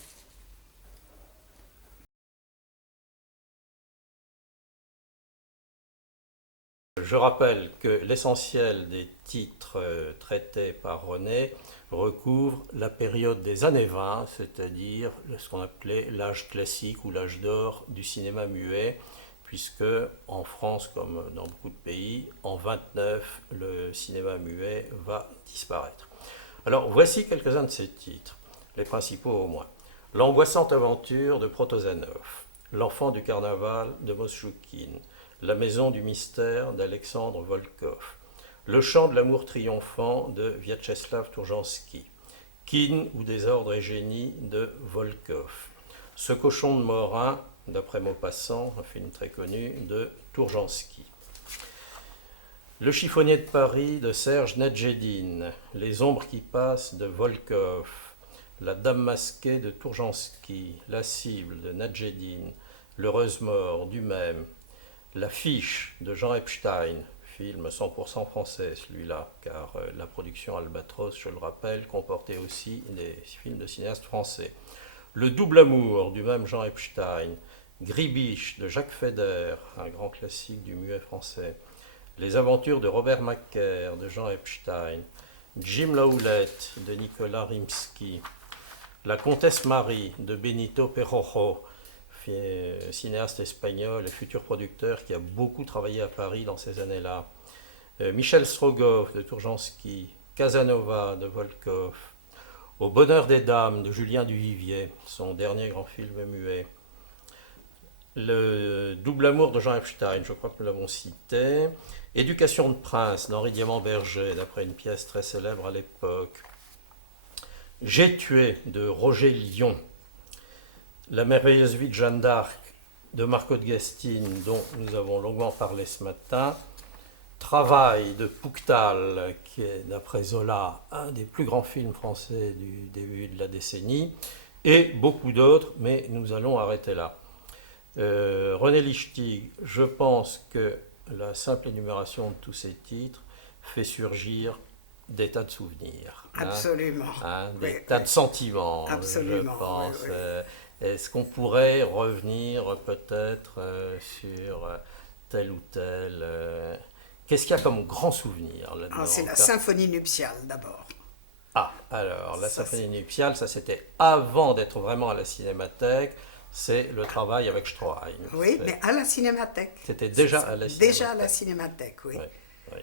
Je rappelle que l'essentiel des titres traités par René recouvre la période des années 20, c'est-à-dire ce qu'on appelait l'âge classique ou l'âge d'or du cinéma muet, puisque en France, comme dans beaucoup de pays, en 29, le cinéma muet va disparaître. Alors voici quelques-uns de ces titres, les principaux au moins. L'angoissante aventure de Protozanov, L'enfant du carnaval de Moschoukine, La maison du mystère d'Alexandre Volkov, Le chant de l'amour triomphant de Vyacheslav Tourjansky, Kin ou désordre et génie de Volkov, Ce cochon de Morin, d'après Maupassant, un film très connu, de Tourjansky. Le chiffonnier de Paris de Serge Nadjeddine, Les ombres qui passent de Volkov, La dame masquée de Tourjansky, La cible de Nadjeddine, L'heureuse mort du même, La fiche de Jean Epstein, film 100% français celui-là, car la production Albatros, je le rappelle, comportait aussi des films de cinéastes français. Le double amour du même Jean Epstein, Gribiche de Jacques Feder, un grand classique du muet français, Les aventures de Robert Macaire de Jean Epstein, Jim la Houlette de Nicolas Rimsky, La comtesse Marie de Benito Perojo, cinéaste espagnol et futur producteur qui a beaucoup travaillé à Paris dans ces années-là, Michel Strogoff de Tourjansky, Casanova de Volkov, Au bonheur des dames de Julien Duvivier, son dernier grand film muet, Le double amour de Jean Epstein, je crois que nous l'avons cité, Éducation de prince d'Henri Diamant-Berger, d'après une pièce très célèbre à l'époque, J'ai tué de Roger Lion, La merveilleuse vie de Jeanne d'Arc de Marco de Gastine, dont nous avons longuement parlé ce matin, Travail de Pouctal, qui est d'après Zola un des plus grands films français du début de la décennie, et beaucoup d'autres, mais nous allons arrêter là. René Lichtig, je pense que la simple énumération de tous ces titres fait surgir des tas de souvenirs. Absolument. Des tas de sentiments, absolument, je pense. Oui. Est-ce qu'on pourrait revenir peut-être sur tel ou tel... Qu'est-ce qu'il y a comme grand souvenir là-dedans? C'est la symphonie nuptiale d'abord. Alors, la symphonie nuptiale, ça c'était avant d'être vraiment à la Cinémathèque. C'est le travail avec Stroheim. Oui, mais à la Cinémathèque. C'était déjà à la Cinémathèque. Déjà à la Cinémathèque, oui. Oui.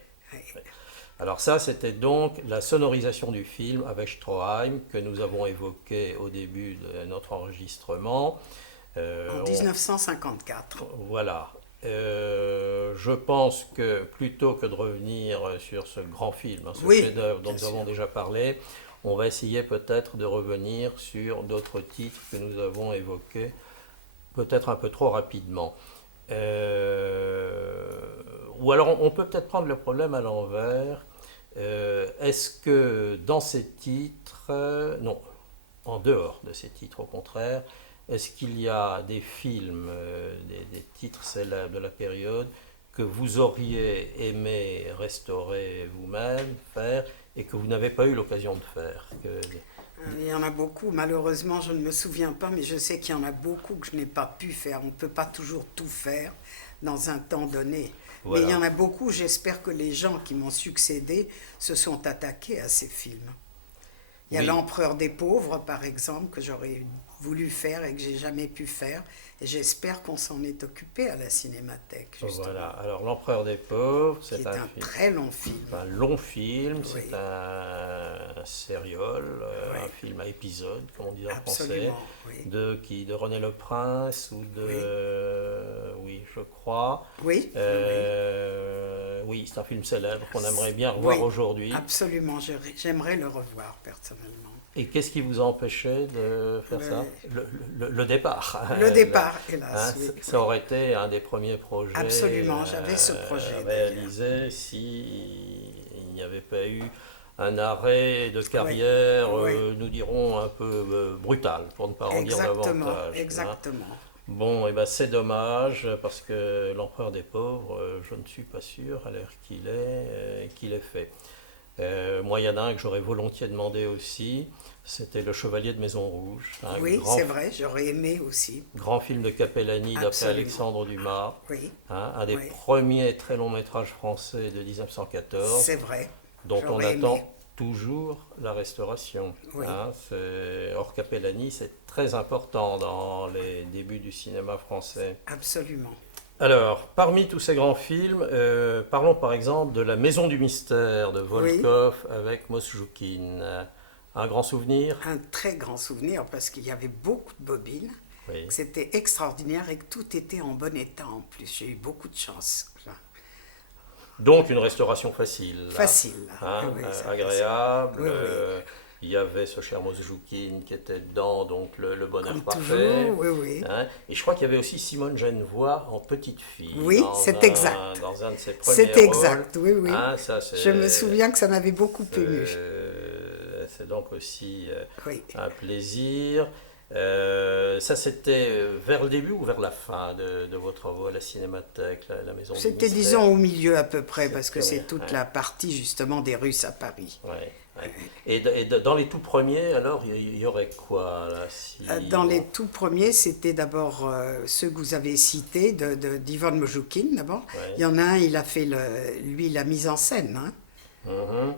Alors ça, c'était donc la sonorisation du film avec Stroheim que nous avons évoqué au début de notre enregistrement. En 1954. Voilà. Je pense que plutôt que de revenir sur ce grand film, ce chef-d'œuvre dont nous avons déjà parlé, on va essayer peut-être de revenir sur d'autres titres que nous avons évoqués, peut-être un peu trop rapidement. Ou alors on peut peut-être prendre le problème à l'envers. Est-ce que dans ces titres, non, en dehors de ces titres au contraire, est-ce qu'il y a des films, des titres célèbres de la période que vous auriez aimé restaurer vous-même, faire, et que vous n'avez pas eu l'occasion de faire? Il y en a beaucoup, malheureusement je ne me souviens pas, mais je sais qu'il y en a beaucoup que je n'ai pas pu faire. On ne peut pas toujours tout faire dans un temps donné. Voilà. Mais il y en a beaucoup, j'espère que les gens qui m'ont succédé se sont attaqués à ces films. Il y a L'Empereur des pauvres, par exemple, que j'aurais voulu faire et que j'ai jamais pu faire. Et j'espère qu'on s'en est occupé à la Cinémathèque, justement. Voilà, alors L'Empereur des pauvres, c'est un très long film. Un long film, c'est un sériol, un film à épisodes, comme on dit en français, de René Le Prince ou de... Oui, je crois. Oui. Oui, c'est un film célèbre qu'on aimerait bien revoir aujourd'hui. Absolument, j'aimerais le revoir personnellement. Et qu'est-ce qui vous a empêché de faire ça? Le départ. Le départ, hélas. Ça aurait été un des premiers projets. Absolument, j'avais ce projet réalisé s'il n'y avait pas eu un arrêt de carrière, nous dirons, un peu brutal, pour ne pas en dire davantage. Exactement. Bon, et ben c'est dommage, parce que L'Empereur des pauvres, je ne suis pas sûr, à l'heure qu'il est fait. Moi, il y en a un que j'aurais volontiers demandé aussi, c'était Le Chevalier de Maison Rouge. C'est vrai, j'aurais aimé aussi. Grand film de Capellani d'après Alexandre Dumas. Un des premiers très longs métrages français de 1914. C'est vrai. Dont on attend toujours la restauration. Or, Capellani, c'est très important dans les débuts du cinéma français. Absolument. Alors, parmi tous ces grands films, parlons par exemple de La Maison du Mystère de Volkov avec Mosjoukine. Un grand souvenir? Un très grand souvenir parce qu'il y avait beaucoup de bobines. Oui. C'était extraordinaire et que tout était en bon état en plus. J'ai eu beaucoup de chance. Donc une restauration facile. Facile. Hein, oui, agréable. Oui, oui. Il y avait ce cher Mosjoukine qui était dedans, donc le bonheur Comme parfait. toujours, oui, oui. Hein, et je crois qu'il y avait aussi Simone Genevoix en petite fille. Oui, c'est exact. Dans un de ses premiers C'est rôles. exact, oui, oui. Hein, Je me souviens que ça m'avait beaucoup ému. C'est donc aussi Oui. un plaisir. Ça, c'était vers le début ou vers la fin de vos travaux à la Cinémathèque, la Maison du C'était, Mystère? disons, au milieu à peu près, parce que c'est toute ouais. la partie, justement, des Russes à Paris. Ouais, ouais. Et dans les tout premiers, alors, il y aurait quoi là, Dans les tout premiers, c'était d'abord ceux que vous avez cités, d'Ivan Mosjoukine, d'abord. Ouais. Il y en a un, il a fait, lui, la mise en scène. Hein. Mhm.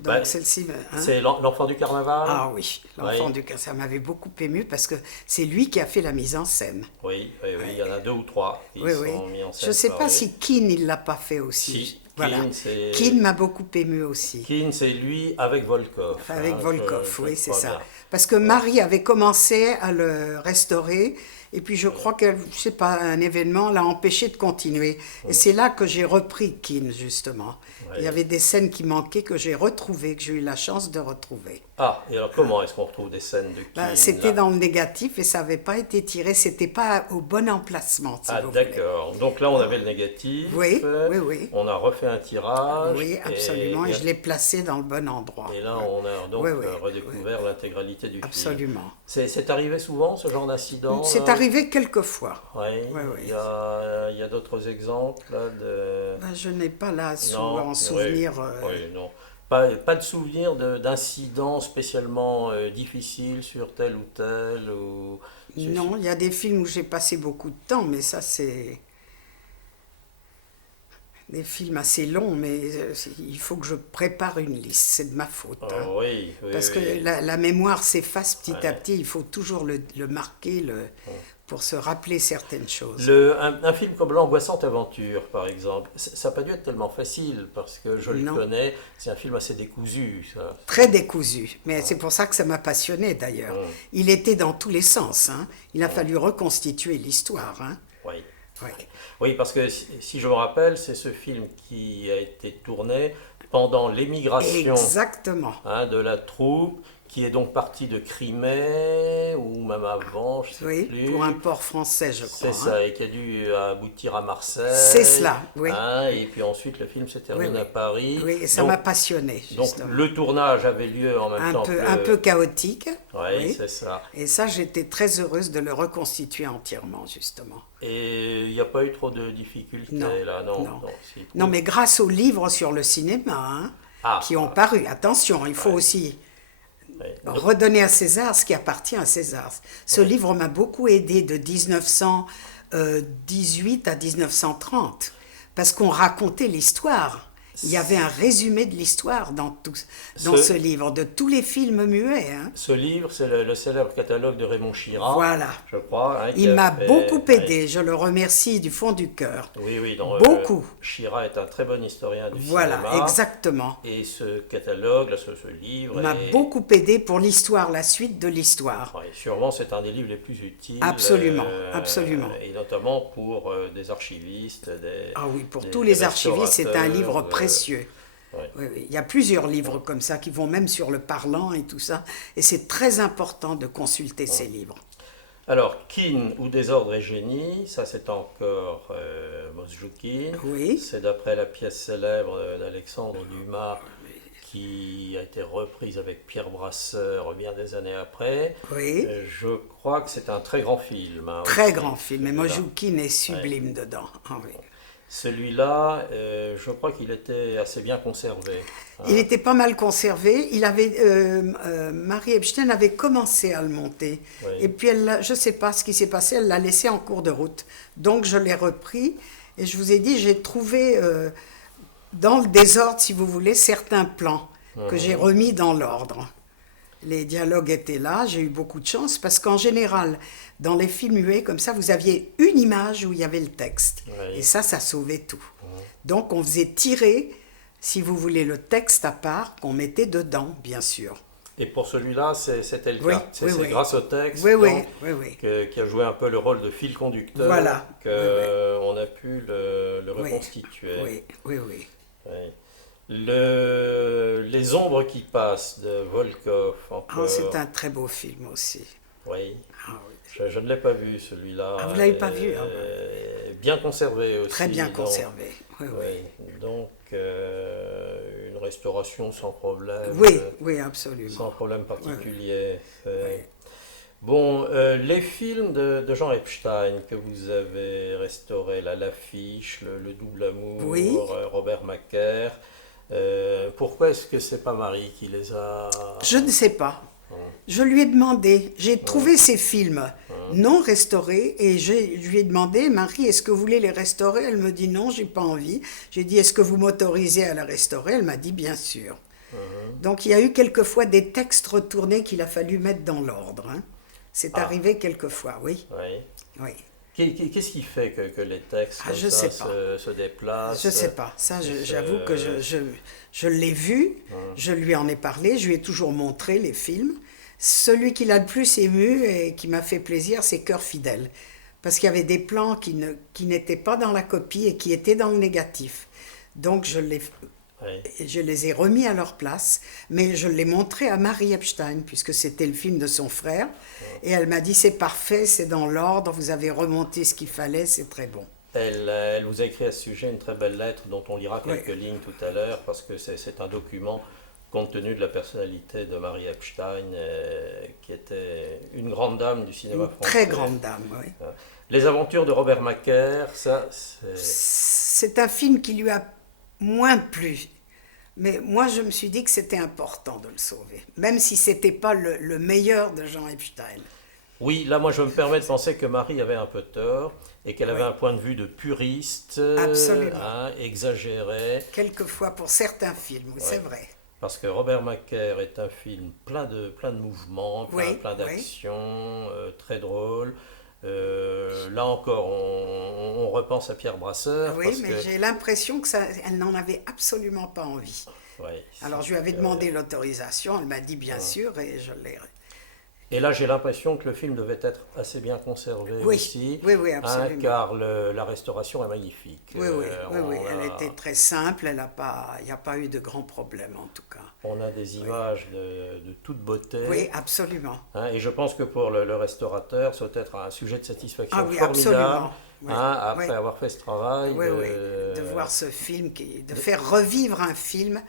Donc celle-ci... Hein. C'est l'Enfant du Carnaval? Ah oui, l'Enfant du Carnaval, ça m'avait beaucoup ému parce que c'est lui qui a fait la mise en scène. Oui, il y en a 2 ou 3 qui Oui, sont mis en scène. Je ne sais par pas lui. si Keane, il ne l'a pas fait aussi. Si, voilà. Keane, Keane m'a beaucoup ému aussi. Keane, c'est lui avec Volkov. Avec hein, Volkov, je oui, c'est crois ça. bien. Parce que Marie avait commencé à le restaurer, et puis je crois que, je sais pas, un événement l'a empêché de continuer. Et c'est là que j'ai repris Keane, justement. Ouais. Il y avait des scènes qui manquaient que j'ai retrouvées, que j'ai eu la chance de retrouver. Ah, et alors comment est-ce qu'on retrouve des scènes de Keane? C'était là dans le négatif et ça n'avait pas été tiré, c'était pas au bon emplacement, si Ah, vous voulez. d'accord. Donc là, on avait le négatif. Oui, oui. On a refait un tirage. Oui, absolument, et je l'ai placé dans le bon endroit. Et là, on a donc Oui, redécouvert l'intégralité du film. Absolument. C'est arrivé souvent, ce genre d'incident? C'est là arrivé quelques fois. Oui. Oui. Il y a d'autres exemples là, de... Je n'ai pas là Non, en souvenir. Oui, non. Pas de souvenir d'incidents spécialement difficiles sur tel ou tel ou... Non, il y a des films où j'ai passé beaucoup de temps, mais ça c'est des films assez longs, mais il faut que je prépare une liste, c'est de ma faute. Hein. Oui, Parce que oui. la mémoire s'efface petit à petit, il faut toujours le marquer pour se rappeler certaines choses. Un film comme L'Angoissante Aventure, par exemple, ça n'a pas dû être tellement facile, parce que je le connais, c'est un film assez décousu. Ça. Très décousu, mais c'est pour ça que ça m'a passionné d'ailleurs. Il était dans tous les sens, hein. Il a fallu reconstituer l'histoire. Hein. Oui. Oui. Oui, parce que si je me rappelle, c'est ce film qui a été tourné pendant l'émigration Exactement. de la troupe, qui est donc partie de Crimée, ou même avant, je ne sais plus. Oui, pour un port français, je crois. C'est ça, et qui a dû aboutir à Marseille. C'est cela, oui. Et puis ensuite, le film s'est terminé à Paris. Oui, et ça m'a passionné, justement. Donc, le tournage avait lieu en même temps un peu chaotique. Oui, c'est ça. Et ça, j'étais très heureuse de le reconstituer entièrement, justement. Et il n'y a pas eu trop de difficultés, là, non. Non, mais grâce aux livres sur le cinéma, qui ont paru, attention, il faut aussi... redonner à César ce qui appartient à César. Ce livre m'a beaucoup aidé de 1918 à 1930, parce qu'on racontait l'histoire. Il y avait un résumé de l'histoire dans ce livre, de tous les films muets. Hein. Ce livre, c'est le célèbre catalogue de Raymond Chira, voilà. je crois. Il m'a beaucoup aidé, je le remercie du fond du cœur. Oui, donc, beaucoup. Chira est un très bon historien du cinéma. Voilà, exactement. Et ce catalogue, ce livre... m'a beaucoup aidé pour l'histoire, la suite de l'histoire. Oui, sûrement, c'est un des livres les plus utiles. Absolument, absolument. Et notamment pour des archivistes. Pour tous les archivistes, c'est un livre précieux. Oui. Oui. Il y a plusieurs livres comme ça qui vont même sur le parlant et tout ça. Et c'est très important de consulter ces livres. Alors, Keane ou Désordre et génie, ça c'est encore Mosjoukine. Oui. C'est d'après la pièce célèbre d'Alexandre Dumas qui a été reprise avec Pierre Brasseur bien des années après. Oui. Je crois que c'est un très grand film. Très grand film. Et Mosjoukine est sublime dedans. Oui. Celui-là, je crois qu'il était assez bien conservé. Il était pas mal conservé. Il avait, Marie Epstein avait commencé à le monter. Oui. Et puis, je ne sais pas ce qui s'est passé, elle l'a laissé en cours de route. Donc, je l'ai repris. Et je vous ai dit, j'ai trouvé dans le désordre, si vous voulez, certains plans que j'ai remis dans l'ordre. Les dialogues étaient là, j'ai eu beaucoup de chance parce qu'en général, dans les films muets comme ça, vous aviez une image où il y avait le texte. Oui. Et ça sauvait tout. Donc on faisait tirer, si vous voulez, le texte à part qu'on mettait dedans, bien sûr. Et pour celui-là, c'était le cas. Oui, C'est oui. grâce au texte Oui, oui, donc, oui. qui a joué un peu le rôle de fil conducteur Voilà. qu'on a pu le reconstituer. Oui, oui, oui. Oui. Les ombres qui passent de Volkov encore. C'est un très beau film aussi. Oui. Ah, oui. Je ne l'ai pas vu celui-là. Vous ne l'avez pas vu Bien conservé aussi. Très bien donc, conservé. Oui, oui. oui. Donc une restauration sans problème. Oui, oui, absolument. Sans problème particulier. Oui. Bon, les films de Jean Epstein que vous avez restaurés, l'affiche, le double amour, Oui. Robert Macaire, pourquoi est-ce que c'est pas Marie qui les a... Je ne sais pas. Je lui ai demandé, j'ai trouvé ces films non restaurés et je lui ai demandé, Marie, est-ce que vous voulez les restaurer? Elle me dit non, j'ai pas envie. J'ai dit, est-ce que vous m'autorisez à la restaurer? Elle m'a dit, bien sûr. Donc il y a eu quelquefois des textes retournés qu'il a fallu mettre dans l'ordre. Hein. C'est arrivé quelquefois, oui. Oui. Oui. Qu'est-ce qui fait que les textes comme je ça sais pas. se déplacent? Je ne sais pas. Ça, j'avoue que je l'ai vu, je lui en ai parlé, je lui ai toujours montré les films. Celui qui l'a le plus ému et qui m'a fait plaisir, c'est Cœur fidèle. Parce qu'il y avait des plans qui n'étaient pas dans la copie et qui étaient dans le négatif. Donc je les ai remis à leur place, mais je l'ai montré à Marie Epstein, puisque c'était le film de son frère. Et elle m'a dit, c'est parfait, c'est dans l'ordre, vous avez remonté ce qu'il fallait, c'est très bon. Elle vous a écrit à ce sujet une très belle lettre dont on lira quelques lignes tout à l'heure, parce que c'est un document, compte tenu de la personnalité de Marie Epstein, qui était une grande dame du cinéma français. Très grande dame, oui. Les aventures de Robert Macaire, ça, c'est un film qui lui a moins plu. Mais moi, je me suis dit que c'était important de le sauver, même si ce n'était pas le meilleur de Jean Epstein. Oui, là, moi, je me permets de penser que Marie avait un peu tort et qu'elle avait un point de vue de puriste, exagéré. Quelquefois pour certains films, c'est vrai. Parce que Robert Macaire est un film plein de mouvements, plein d'actions, très drôle. Là encore, on repense à Pierre Brasseur. Oui, mais j'ai l'impression qu'elle n'en avait absolument pas envie. Alors je lui avais demandé l'autorisation, elle m'a dit bien sûr, et je l'ai... Et là, j'ai l'impression que le film devait être assez bien conservé aussi. Oui, absolument. Car la restauration est magnifique. Oui, elle était très simple, il n'y a pas eu de grands problèmes en tout cas. On a des images de toute beauté. Oui, absolument. Et je pense que pour le restaurateur, ça doit être un sujet de satisfaction formidable. Absolument. Après avoir fait ce travail. De voir ce film, de faire revivre un film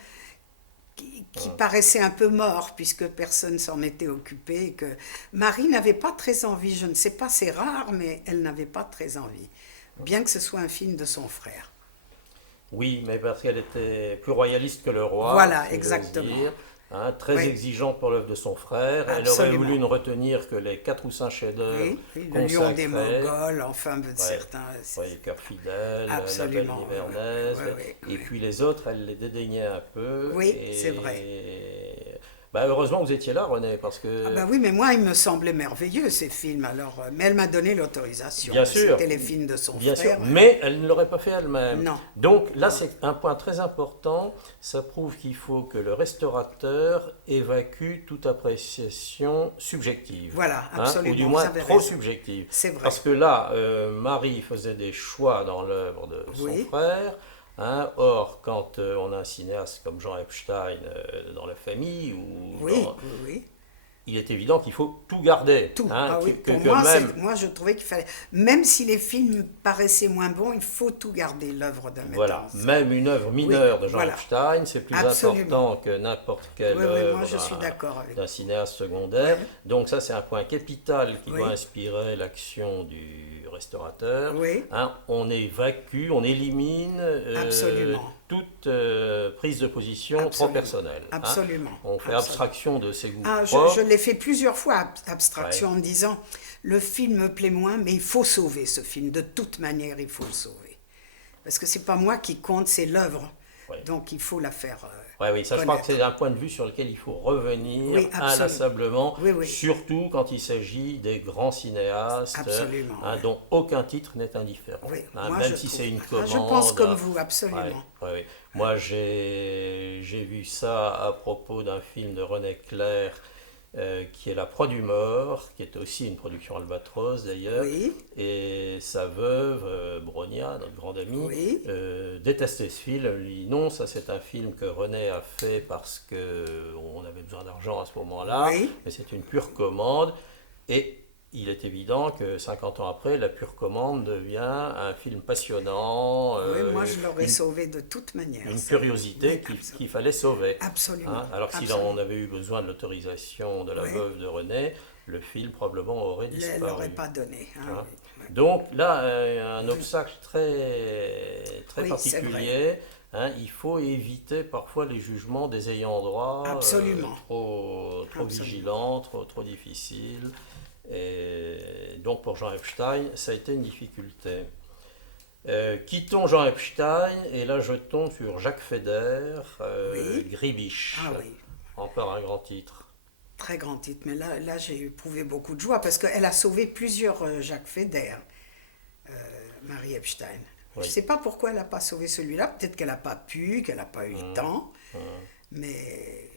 qui paraissait un peu mort puisque personne s'en était occupé et que Marie n'avait pas très envie, je ne sais pas, c'est rare, mais elle n'avait pas très envie, bien que ce soit un film de son frère. Oui, mais parce qu'elle était plus royaliste que le roi. Voilà, exactement. Très exigeante pour l'œuvre de son frère. Absolument. Elle aurait voulu ne retenir que les 4 ou 5 chefs-d'œuvre le Lion des Mongols, enfin certains... Cœur fidèle, La Belle Livernaise, et puis les autres, elle les dédaignait un peu. Oui, c'est vrai. Heureusement que vous étiez là, René, parce que... oui, mais moi, il me semblait merveilleux, ces films, alors... Mais elle m'a donné l'autorisation. Bien sûr. C'était les films de son Bien frère. Sûr, mais elle ne l'aurait pas fait elle-même. Non. Donc là, c'est un point très important. Ça prouve qu'il faut que le restaurateur évacue toute appréciation subjective. Voilà, absolument. Ou du moins trop subjective. C'est vrai. Parce que là, Marie faisait des choix dans l'œuvre de son frère. Or, quand on a un cinéaste comme Jean Epstein dans la famille, il est évident qu'il faut tout garder. Tout. Moi, je trouvais qu'il fallait... Même si les films paraissaient moins bons, il faut tout garder, l'œuvre d'un metteur en scène. Même une œuvre mineure de Jean Epstein, c'est plus important que n'importe quelle œuvre d'un cinéaste secondaire. Donc ça, c'est un point capital qui doit inspirer l'action du restaurateur. On évacue, on élimine toute prise de position trop personnelle. Absolument. On fait abstraction de ses goûts propres. Je l'ai fait plusieurs fois, abstraction, en me disant, le film me plaît moins, mais il faut sauver ce film. De toute manière, il faut le sauver. Parce que c'est pas moi qui compte, c'est l'œuvre. Donc il faut la faire... Ouais, oui, ça je crois que c'est un point de vue sur lequel il faut revenir inlassablement, surtout quand il s'agit des grands cinéastes dont aucun titre n'est indifférent, même si c'est une commande. Je pense comme vous, absolument. Moi j'ai vu ça à propos d'un film de René Clair, qui est La Proie du Mort, qui est aussi une production Albatros d'ailleurs, et sa veuve, Bronia, notre grande amie, détestait ce film. Elle lui dit non, ça c'est un film que René a fait parce qu'on avait besoin d'argent à ce moment-là, mais c'est une pure commande, et il est évident que 50 ans après, La Pure Commande devient un film passionnant. Moi je l'aurais sauvé de toute manière. Une curiosité qu'il fallait sauver. Absolument. Alors si on avait eu besoin de l'autorisation de la veuve de René, le film probablement aurait disparu. Elle n'aurait pas donné. Donc là, un obstacle très particulier. Il faut éviter parfois les jugements des ayants droit trop vigilants, trop difficiles. Et donc pour Jean Epstein, ça a été une difficulté. Quittons Jean Epstein et là je tombe sur Jacques Feder, Gribiche. Encore un grand titre. Très grand titre, mais là j'ai éprouvé beaucoup de joie parce qu'elle a sauvé plusieurs Jacques Feder, Marie Epstein. Je ne sais pas pourquoi elle n'a pas sauvé celui-là, peut-être qu'elle n'a pas pu, qu'elle n'a pas eu le temps, mais...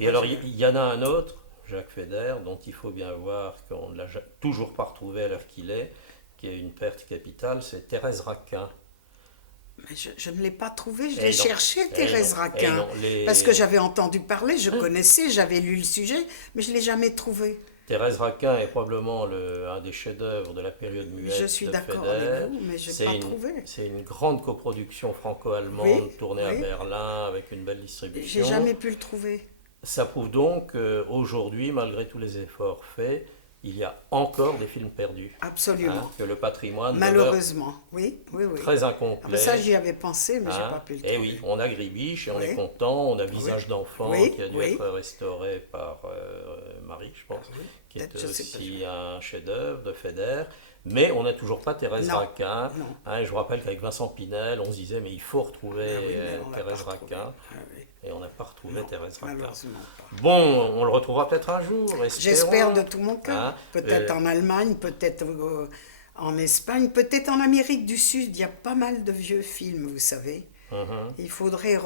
Et alors il y en a un autre, Jacques Feder, dont il faut bien voir qu'on ne l'a toujours pas retrouvé à l'heure qu'il est, qui est une perte capitale, c'est Thérèse Raquin. Mais je ne l'ai pas trouvé, je l'ai cherché, Thérèse Raquin, parce que j'avais entendu parler, je connaissais, j'avais lu le sujet, mais je ne l'ai jamais trouvé. Thérèse Raquin est probablement un des chefs-d'œuvre de la période muette. Je suis d'accord avec vous, mais je n'ai pas trouvé. C'est une grande coproduction franco-allemande tournée à Berlin avec une belle distribution. J'ai jamais pu le trouver. Ça prouve donc qu'aujourd'hui, malgré tous les efforts faits, il y a encore des films perdus. Absolument. Que le patrimoine malheureusement, très incomplet. Ça, j'y avais pensé, mais je n'ai pas pu le trouver. Et oui, on a Gribiche et on est content. On a Visage d'enfant qui a dû être restauré par Marie, je pense, qui est aussi un chef-d'œuvre de Feder. Mais on n'a toujours pas Thérèse Raquin. Je vous rappelle qu'avec Vincent Pinel, on se disait mais il faut retrouver Thérèse Raquin. Et on n'a pas retrouvé Thérèse Raquin. Bon, on le retrouvera peut-être un jour. J'espère de tout mon cœur. Peut-être en Allemagne, peut-être en Espagne, peut-être en Amérique du Sud. Il y a pas mal de vieux films, vous savez. Il faudrait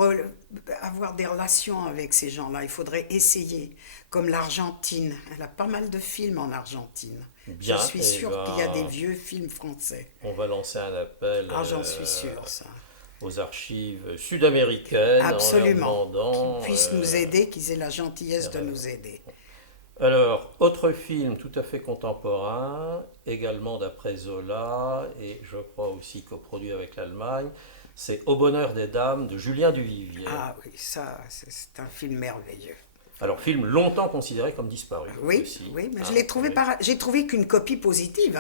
avoir des relations avec ces gens-là. Il faudrait essayer. Comme l'Argentine. Elle a pas mal de films en Argentine. Je suis sûre qu'il y a des vieux films français. On va lancer un appel. J'en suis sûre, ça. Aux archives sud-américaines. Absolument. En leur demandant, qu'ils puissent nous aider, qu'ils aient la gentillesse de nous aider. Alors, autre film tout à fait contemporain, également d'après Zola, et je crois aussi coproduit avec l'Allemagne, c'est Au bonheur des dames de Julien Duvivier. Ah oui, ça, c'est un film merveilleux. Alors, film longtemps considéré comme disparu. Oui, mais je l'ai trouvé j'ai trouvé qu'une copie positive.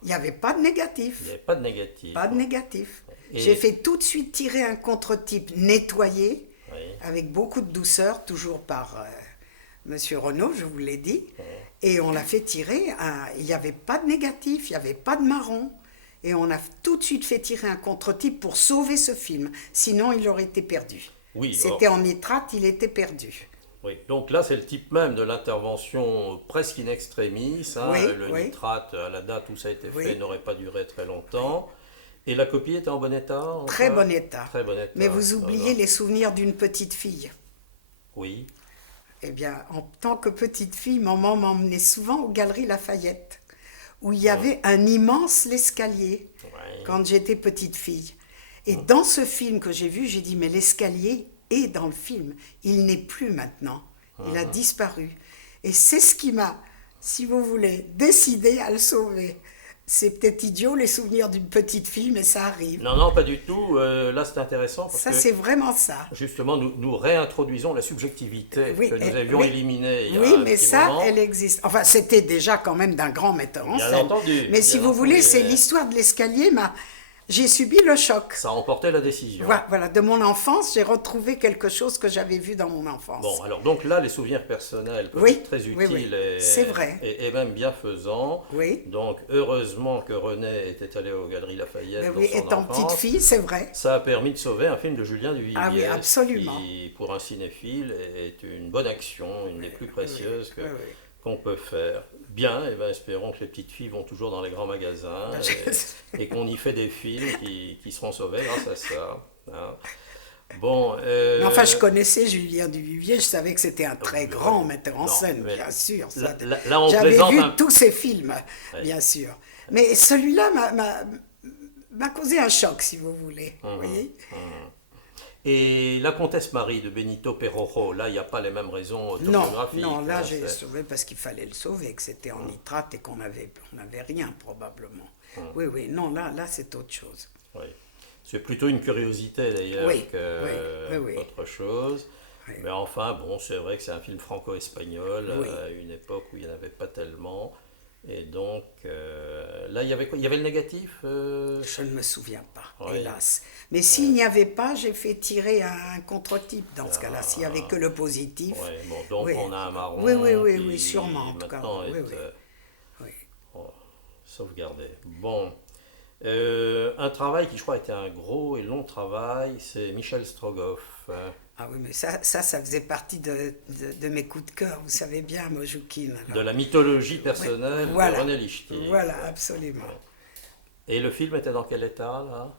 Il n'y avait pas de négatif. Il n'y avait pas de négatif. Pas de négatif. J'ai fait tout de suite tirer un contre-type nettoyé, avec beaucoup de douceur, toujours par Monsieur Renaud, je vous l'ai dit. Et on l'a fait tirer, il n'y avait pas de négatif, il n'y avait pas de marron. Et on a tout de suite fait tirer un contre-type pour sauver ce film. Sinon, il aurait été perdu. C'était en nitrate, il était perdu. Oui, donc là, c'est le type même de l'intervention presque in extremis. Le nitrate, à la date où ça a été fait, n'aurait pas duré très longtemps. Et la copie était en bon état? Très bon état. Très bon état. Mais vous oubliez les souvenirs d'une petite fille. Oui. Eh bien, en tant que petite fille, maman m'emmenait souvent aux Galeries Lafayette, où il y avait un immense escalier, quand j'étais petite fille. Et dans ce film que j'ai vu, j'ai dit, mais l'escalier est dans le film. Il n'est plus maintenant. Il a disparu. Et c'est ce qui m'a, si vous voulez, décidé à le sauver. C'est peut-être idiot, les souvenirs d'une petite fille, mais ça arrive. Non, pas du tout. Là, c'est intéressant. Parce que, c'est vraiment ça. Justement, nous réintroduisons la subjectivité que nous avions éliminée il y a un mais ça, moment. Elle existe. Enfin, c'était déjà quand même d'un grand metteur en scène. Bien entendu. Mais si vous voulez, c'est l'histoire de l'escalier J'ai subi le choc. Ça a emporté la décision. Voilà, de mon enfance, j'ai retrouvé quelque chose que j'avais vu dans mon enfance. Bon, alors donc là, les souvenirs personnels peuvent Oui, être très utiles oui. C'est vrai. Et même bienfaisants. Oui. Donc heureusement que René était allé aux Galeries Lafayette dans son étant enfance. petite fille, c'est vrai. Ça a permis de sauver un film de Julien Duvivier. Ah oui, absolument. Qui, pour un cinéphile, est une bonne action, une des plus précieuses qu'on peut faire. Bien, et ben espérons que les petites filles vont toujours dans les grands magasins et qu'on y fait des films qui seront sauvés grâce à ça. Hein. Bon, mais enfin, je connaissais Julien Duvivier, je savais que c'était un très grand metteur en scène, bien sûr. Là, on j'avais présente vu tous ses films, bien sûr. Mais celui-là m'a causé un choc, si vous voulez. Vous voyez. Et La Comtesse Marie de Benito Perojo, là, il n'y a pas les mêmes raisons autobiographiques. Non, là, j'ai sauvé parce qu'il fallait le sauver, que c'était en nitrate et qu'on n'avait rien, probablement. Oui, non, là c'est autre chose. Oui. C'est plutôt une curiosité, d'ailleurs, qu'autre chose. Oui. Mais enfin, bon, c'est vrai que c'est un film franco-espagnol, à une époque où il n'y en avait pas tellement. Et donc, là, il y avait quoi? Il y avait le négatif Je ne me souviens pas, hélas. Mais s'il n'y avait pas, j'ai fait tirer un contre-type dans ce cas-là, s'il n'y avait que le positif. Bon, donc on a un marron. Oui, sûrement, en tout cas. Sauvegardé. Bon. Un travail qui, je crois, était un gros et long travail, c'est Michel Strogoff. Ah oui, mais ça faisait partie de mes coups de cœur, vous savez bien, Mojoukine. De la mythologie personnelle de René Lichty. Voilà, absolument. Et le film était dans quel état, là?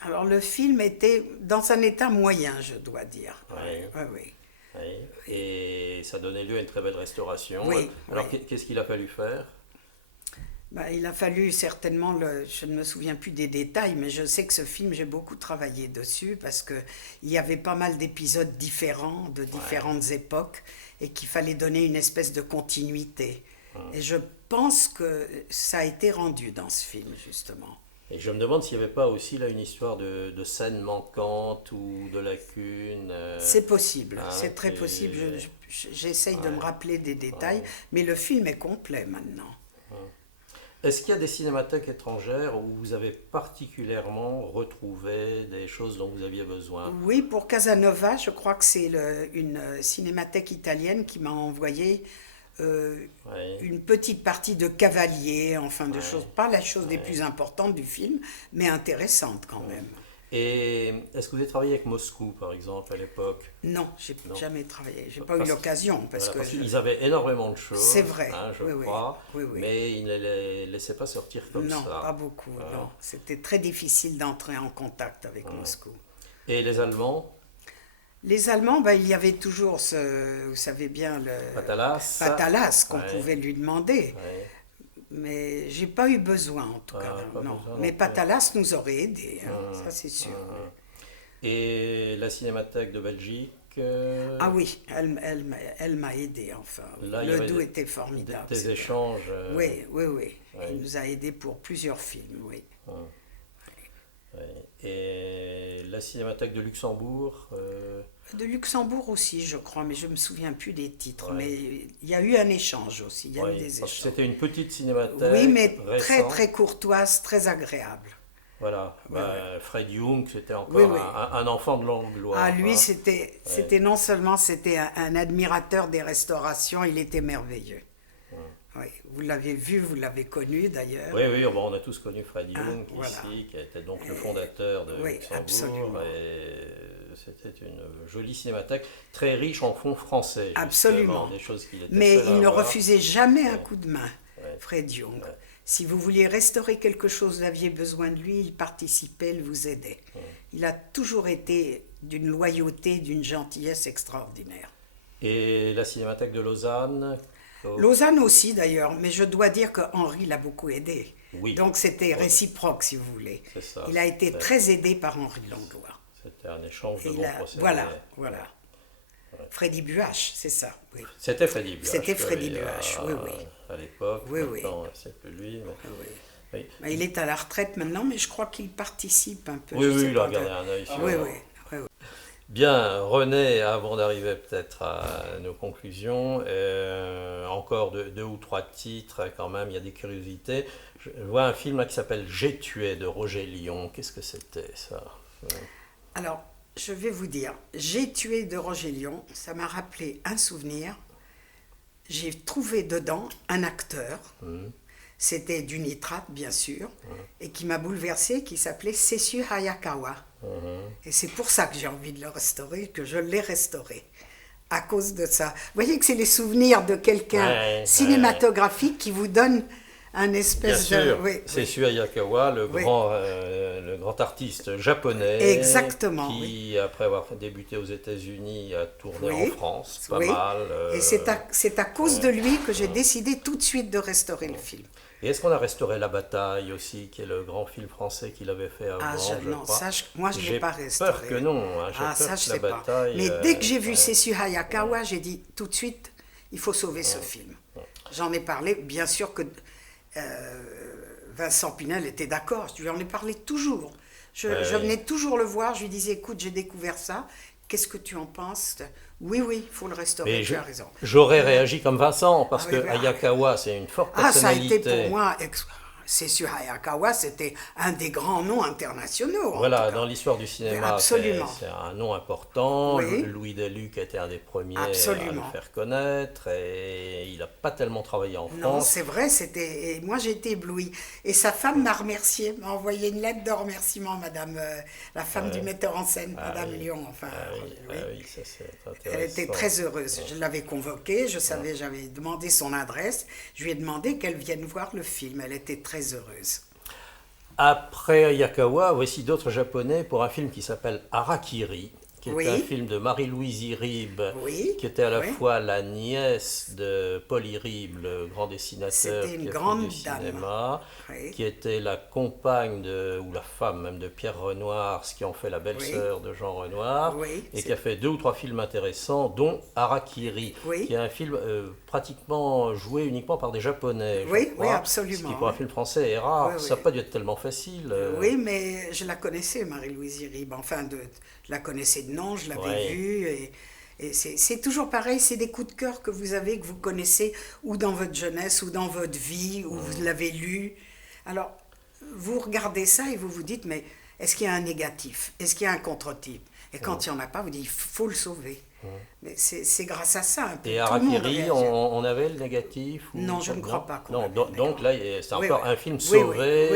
Alors, le film était dans un état moyen, je dois dire. Oui. Et ça donnait lieu à une très belle restauration. Alors, qu'est-ce qu'il a fallu faire? Il a fallu certainement, je ne me souviens plus des détails, mais je sais que ce film, j'ai beaucoup travaillé dessus parce qu'il y avait pas mal d'épisodes différents, de différentes époques, et qu'il fallait donner une espèce de continuité. Et je pense que ça a été rendu dans ce film, justement. Et je me demande s'il n'y avait pas aussi là une histoire de scènes manquantes ou de lacunes. C'est possible, c'est très possible. J'essaye de me rappeler des détails, mais le film est complet maintenant. Est-ce qu'il y a des cinémathèques étrangères où vous avez particulièrement retrouvé des choses dont vous aviez besoin? Oui, pour Casanova, je crois que c'est une cinémathèque italienne qui m'a envoyé une petite partie de Cavalier, enfin de choses, pas la chose des plus importantes du film, mais intéressante quand même. Et est-ce que vous avez travaillé avec Moscou, par exemple, à l'époque? Non, j'ai jamais travaillé. J'ai pas eu l'occasion. Parce qu'ils avaient énormément de choses. C'est vrai. Je crois. Oui. Mais ils ne les laissaient pas sortir comme ça. Non, pas beaucoup. Non. C'était très difficile d'entrer en contact avec Moscou. Et les Allemands? Les Allemands, il y avait toujours vous savez bien, Patalas qu'on pouvait lui demander. Mais j'ai pas eu besoin en tout cas. Non. Mais Patalas nous aurait aidés, ça c'est sûr. Et la Cinémathèque de Belgique Ah oui, elle m'a aidé enfin. Là, le Doubs était formidable. Des échanges. Oui. Il nous a aidés pour plusieurs films, oui. Et la Cinémathèque de Luxembourg De Luxembourg aussi, je crois, mais je ne me souviens plus des titres. Mais il y a eu un échange aussi, il y a eu des échanges. C'était une petite cinémathèque. Oui, mais récente. très courtoise, très agréable. Voilà, Fred Young, c'était encore un enfant de l'Anglois. Ah, lui, c'était non seulement un admirateur des restaurations, il était merveilleux. Oui, vous l'avez vu, vous l'avez connu d'ailleurs. Oui, on a tous connu Fred Young ici, qui était donc le fondateur de Luxembourg. Absolument. Et c'était une jolie cinémathèque, très riche en fonds français. Absolument. Des choses qu'il était mais seul il ne avoir. refusait jamais un coup de main, Fred Young. Si vous vouliez restaurer quelque chose, vous aviez besoin de lui, il participait, il vous aidait. Il a toujours été d'une loyauté, d'une gentillesse extraordinaire. Et la Cinémathèque de Lausanne Lausanne aussi d'ailleurs, mais je dois dire que Henri l'a beaucoup aidé. Oui. Donc c'était réciproque si vous voulez. C'est ça. Il a été très aidé par Henri Langlois. C'était un échange de bons procédés. Voilà. Freddy Buache, c'est ça. Oui. C'était Freddy Buache. C'était Freddy Buache, oui. À l'époque, maintenant c'est plus lui. Oui. Mais il est à la retraite maintenant, mais je crois qu'il participe un peu. Oui, il a regardé un œil sur Bien, René, avant d'arriver peut-être à nos conclusions, encore deux ou trois titres quand même, il y a des curiosités. Je vois un film là qui s'appelle J'ai tué de Roger Lyon. Qu'est-ce que c'était ça? Alors, je vais vous dire, J'ai tué de Roger Lyon, ça m'a rappelé un souvenir. J'ai trouvé dedans un acteur, c'était du nitrate bien sûr, et qui m'a bouleversée, qui s'appelait Sessue Hayakawa. Et c'est pour ça que j'ai envie de le restaurer, que je l'ai restauré, à cause de ça. Vous voyez que c'est les souvenirs de quelqu'un cinématographique qui vous donne un espèce Bien de... sûr, Oui, Sessue Hayakawa, le grand artiste japonais, exactement, qui, après avoir débuté aux États-Unis, a tourné en France, pas mal. Et c'est à cause de lui que j'ai décidé tout de suite de restaurer le film. Et est-ce qu'on a restauré La Bataille aussi, qui est le grand film français qu'il avait fait avant, je non, crois. ça, moi je ne l'ai pas restauré. J'ai peur que non. J'ai peur ça, que je La sais pas. Bataille... Mais dès que j'ai vu Sessue Hayakawa, j'ai dit tout de suite, il faut sauver ce film. J'en ai parlé, bien sûr que Vincent Pinel était d'accord, je lui en ai parlé toujours. Je venais toujours le voir, je lui disais, écoute, j'ai découvert ça, qu'est-ce que tu en penses? Oui, il faut le restaurer, tu as raison. J'aurais réagi comme Vincent, parce que Hayakawa, c'est une forte personnalité. Ça a été pour moi... Sessue Hayakawa, c'était un des grands noms internationaux. Voilà, dans l'histoire du cinéma, c'est un nom important. Oui. Louis Deluc était un des premiers à le faire connaître, et il n'a pas tellement travaillé en France. Non, c'est vrai, et moi j'ai été éblouie. Et sa femme m'a remercié, m'a envoyé une lettre de remerciement, madame, la femme du metteur en scène, madame Lyon. Enfin, ça c'est intéressant. Elle était très heureuse. Je l'avais convoquée, je savais, j'avais demandé son adresse, je lui ai demandé qu'elle vienne voir le film. Elle était très heureuse. Après Hayakawa, voici d'autres japonais pour un film qui s'appelle Harakiri, qui est un film de Marie-Louise Iribe, qui était à la fois la nièce de Paul Iribe, le grand dessinateur qui a fait du cinéma, qui était la compagne ou la femme même de Pierre Renoir, ce qui en fait la belle-sœur de Jean Renoir, et qui a fait 2 ou 3 films intéressants, dont Harakiri, qui est un film pratiquement joué uniquement par des Japonais. Oui, absolument. Ce qui pour un film français est rare, ça n'a pas dû être tellement facile. Oui, mais je la connaissais, Marie-Louise Iribe, je la connaissais de nom, je l'avais vue, et c'est toujours pareil, c'est des coups de cœur que vous avez, que vous connaissez, ou dans votre jeunesse, ou dans votre vie, ou vous l'avez lu. Alors, vous regardez ça et vous vous dites, mais est-ce qu'il y a un négatif? Est-ce qu'il y a un contre-type? Et quand il n'y en a pas, vous dites, il faut le sauver. Mais c'est grâce à ça un peu. Et Harakiri, on avait le négatif Non, je ne crois pas. Donc là, c'est encore un film sauvé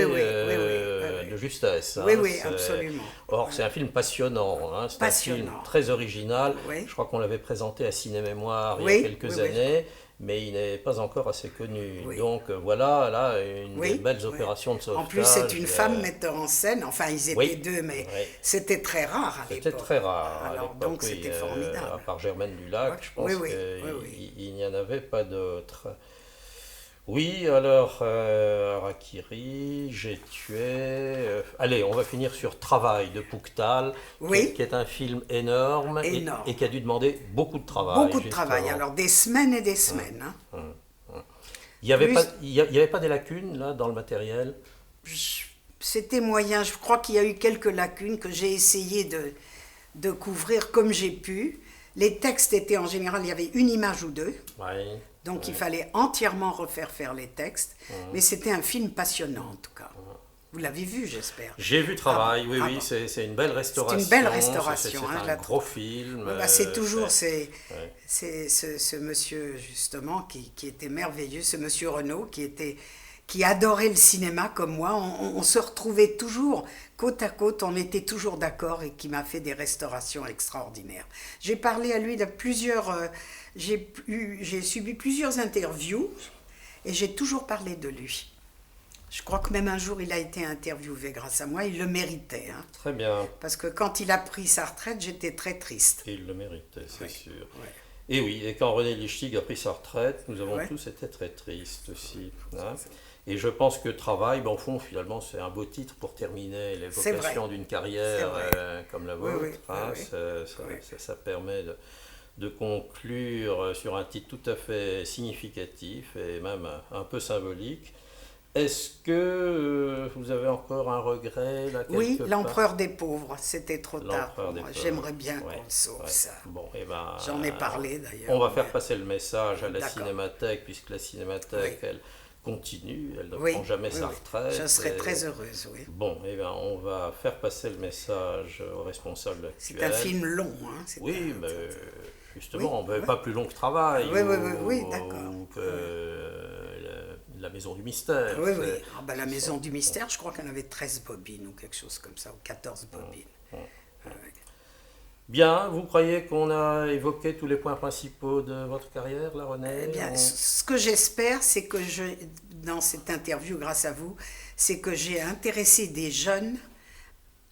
de justesse. Oui, absolument. Or, c'est un film passionnant. C'est un film très original. Je crois qu'on l'avait présenté à Ciné-Mémoire il y a quelques années. Mais il n'est pas encore assez connu. Donc voilà, là, une des belles opérations de sauvetage. En plus, c'est une femme metteur en scène. Enfin, ils étaient deux, mais c'était très rare à l'époque. C'était très rare à l'époque. Donc c'était formidable. À part Germaine Dulac, je pense qu'il n'y en avait pas d'autres. Oui, alors, Harakiri, J'ai tué... allez, on va finir sur Travail de Pouctal, qui est un film énorme. Et qui a dû demander beaucoup de travail. Beaucoup de travail, alors des semaines et des semaines. Il n'y avait pas des lacunes, là, dans le matériel? C'était moyen, je crois qu'il y a eu quelques lacunes que j'ai essayé de couvrir comme j'ai pu. Les textes étaient en général, il y avait une image ou deux. Donc il fallait entièrement refaire les textes, mais c'était un film passionnant en tout cas. Vous l'avez vu, j'espère. J'ai vu Travail, oui, c'est une belle restauration. C'est une belle restauration. C'est un gros film. C'est toujours ce monsieur justement qui était merveilleux, ce monsieur Renaud qui adorait le cinéma comme moi. On se retrouvait toujours côte à côte, on était toujours d'accord et qui m'a fait des restaurations extraordinaires. J'ai parlé à lui de plusieurs... j'ai subi plusieurs interviews et j'ai toujours parlé de lui. Je crois que même un jour il a été interviewé grâce à moi, il le méritait. Très bien. Parce que quand il a pris sa retraite, j'étais très triste. Et il le méritait, c'est sûr. Et oui, et quand René Lichtig a pris sa retraite, nous avons tous été très tristes aussi. Et je pense que Travail, au fond, finalement, c'est un beau titre pour terminer l'évocation d'une carrière comme la vôtre. Ça permet de conclure sur un titre tout à fait significatif et même un peu symbolique. Est-ce que vous avez encore un regret là, Oui, quelque l'Empereur des pauvres, c'était trop tard pour L'Empereur des moi. pauvres. J'aimerais bien Ouais, qu'on le sauve, ouais. ça. Bon, eh ben, J'en ai parlé d'ailleurs. on va faire passer le message à la D'accord. Cinémathèque, puisque la Cinémathèque, Oui. elle continue, elle ne Oui, prend jamais oui, sa oui. retraite. Je serais et- très heureuse, oui. Bon, eh bien, on va faire passer le message aux responsables C'est actuels. un film long, hein. C'est Oui, un- mais Oui, justement, on ne veut oui. pas plus long que travail. Oui, oui, ou, oui, d'accord. ou que la Maison du Mystère. Oui, oui. C'est- Ah, ben, la c'est Maison ça. du Mystère, je crois qu'elle avait 13 bobines ou quelque chose comme ça, ou 14 bobines. Ouais. Bien, vous croyez qu'on a évoqué tous les points principaux de votre carrière, là, René? Eh bien, ce que j'espère, c'est que dans cette interview, grâce à vous, c'est que j'ai intéressé des jeunes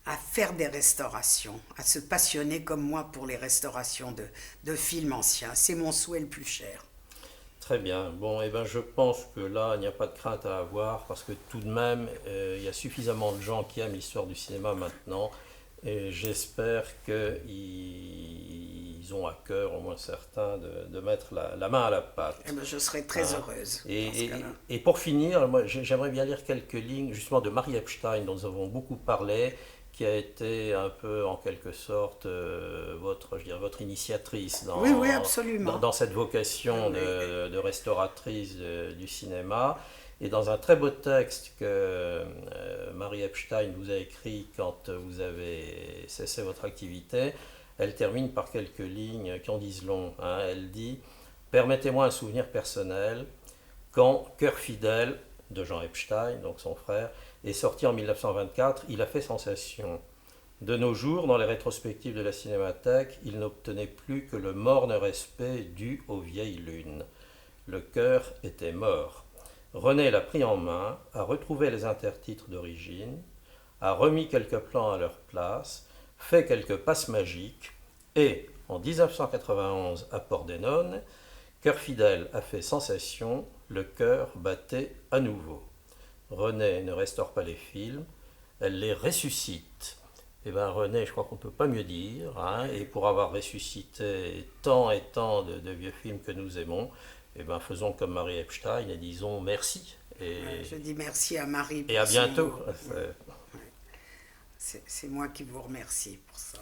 à faire des restaurations, à se passionner comme moi pour les restaurations de films anciens. C'est mon souhait le plus cher. Très bien. Bon, eh ben, je pense que là, il n'y a pas de crainte à avoir parce que tout de même, il y a suffisamment de gens qui aiment l'histoire du cinéma maintenant et j'espère qu'ils ont à cœur, au moins certains, de mettre la main à la pâte. Eh bien, je serai très heureuse. dans ce cas-là. Et pour finir, moi, j'aimerais bien lire quelques lignes justement de Marie Epstein dont nous avons beaucoup parlé, qui a été un peu en quelque sorte votre initiatrice dans, Oui, oui, absolument. dans cette vocation Oui. de restauratrice du cinéma. Et dans un très beau texte que Marie Epstein vous a écrit quand vous avez cessé votre activité, elle termine par quelques lignes qui en disent long. Hein. Elle dit « Permettez-moi un souvenir personnel, quand Cœur fidèle, de Jean Epstein, donc son frère, est sorti en 1924, il a fait sensation. De nos jours, dans les rétrospectives de la Cinémathèque, il n'obtenait plus que le morne respect dû aux vieilles lunes. Le cœur était mort. René l'a pris en main, a retrouvé les intertitres d'origine, a remis quelques plans à leur place, fait quelques passes magiques, et, en 1991, à Pordenone, Cœur fidèle a fait sensation, le cœur battait à nouveau. René ne restaure pas les films, elle les ressuscite. Eh bien René, je crois qu'on ne peut pas mieux dire, hein, et pour avoir ressuscité tant et tant de vieux films que nous aimons, eh ben faisons comme Marie Epstein et disons merci. Je dis merci à Marie. Et à bientôt. C'est moi qui vous remercie pour ça.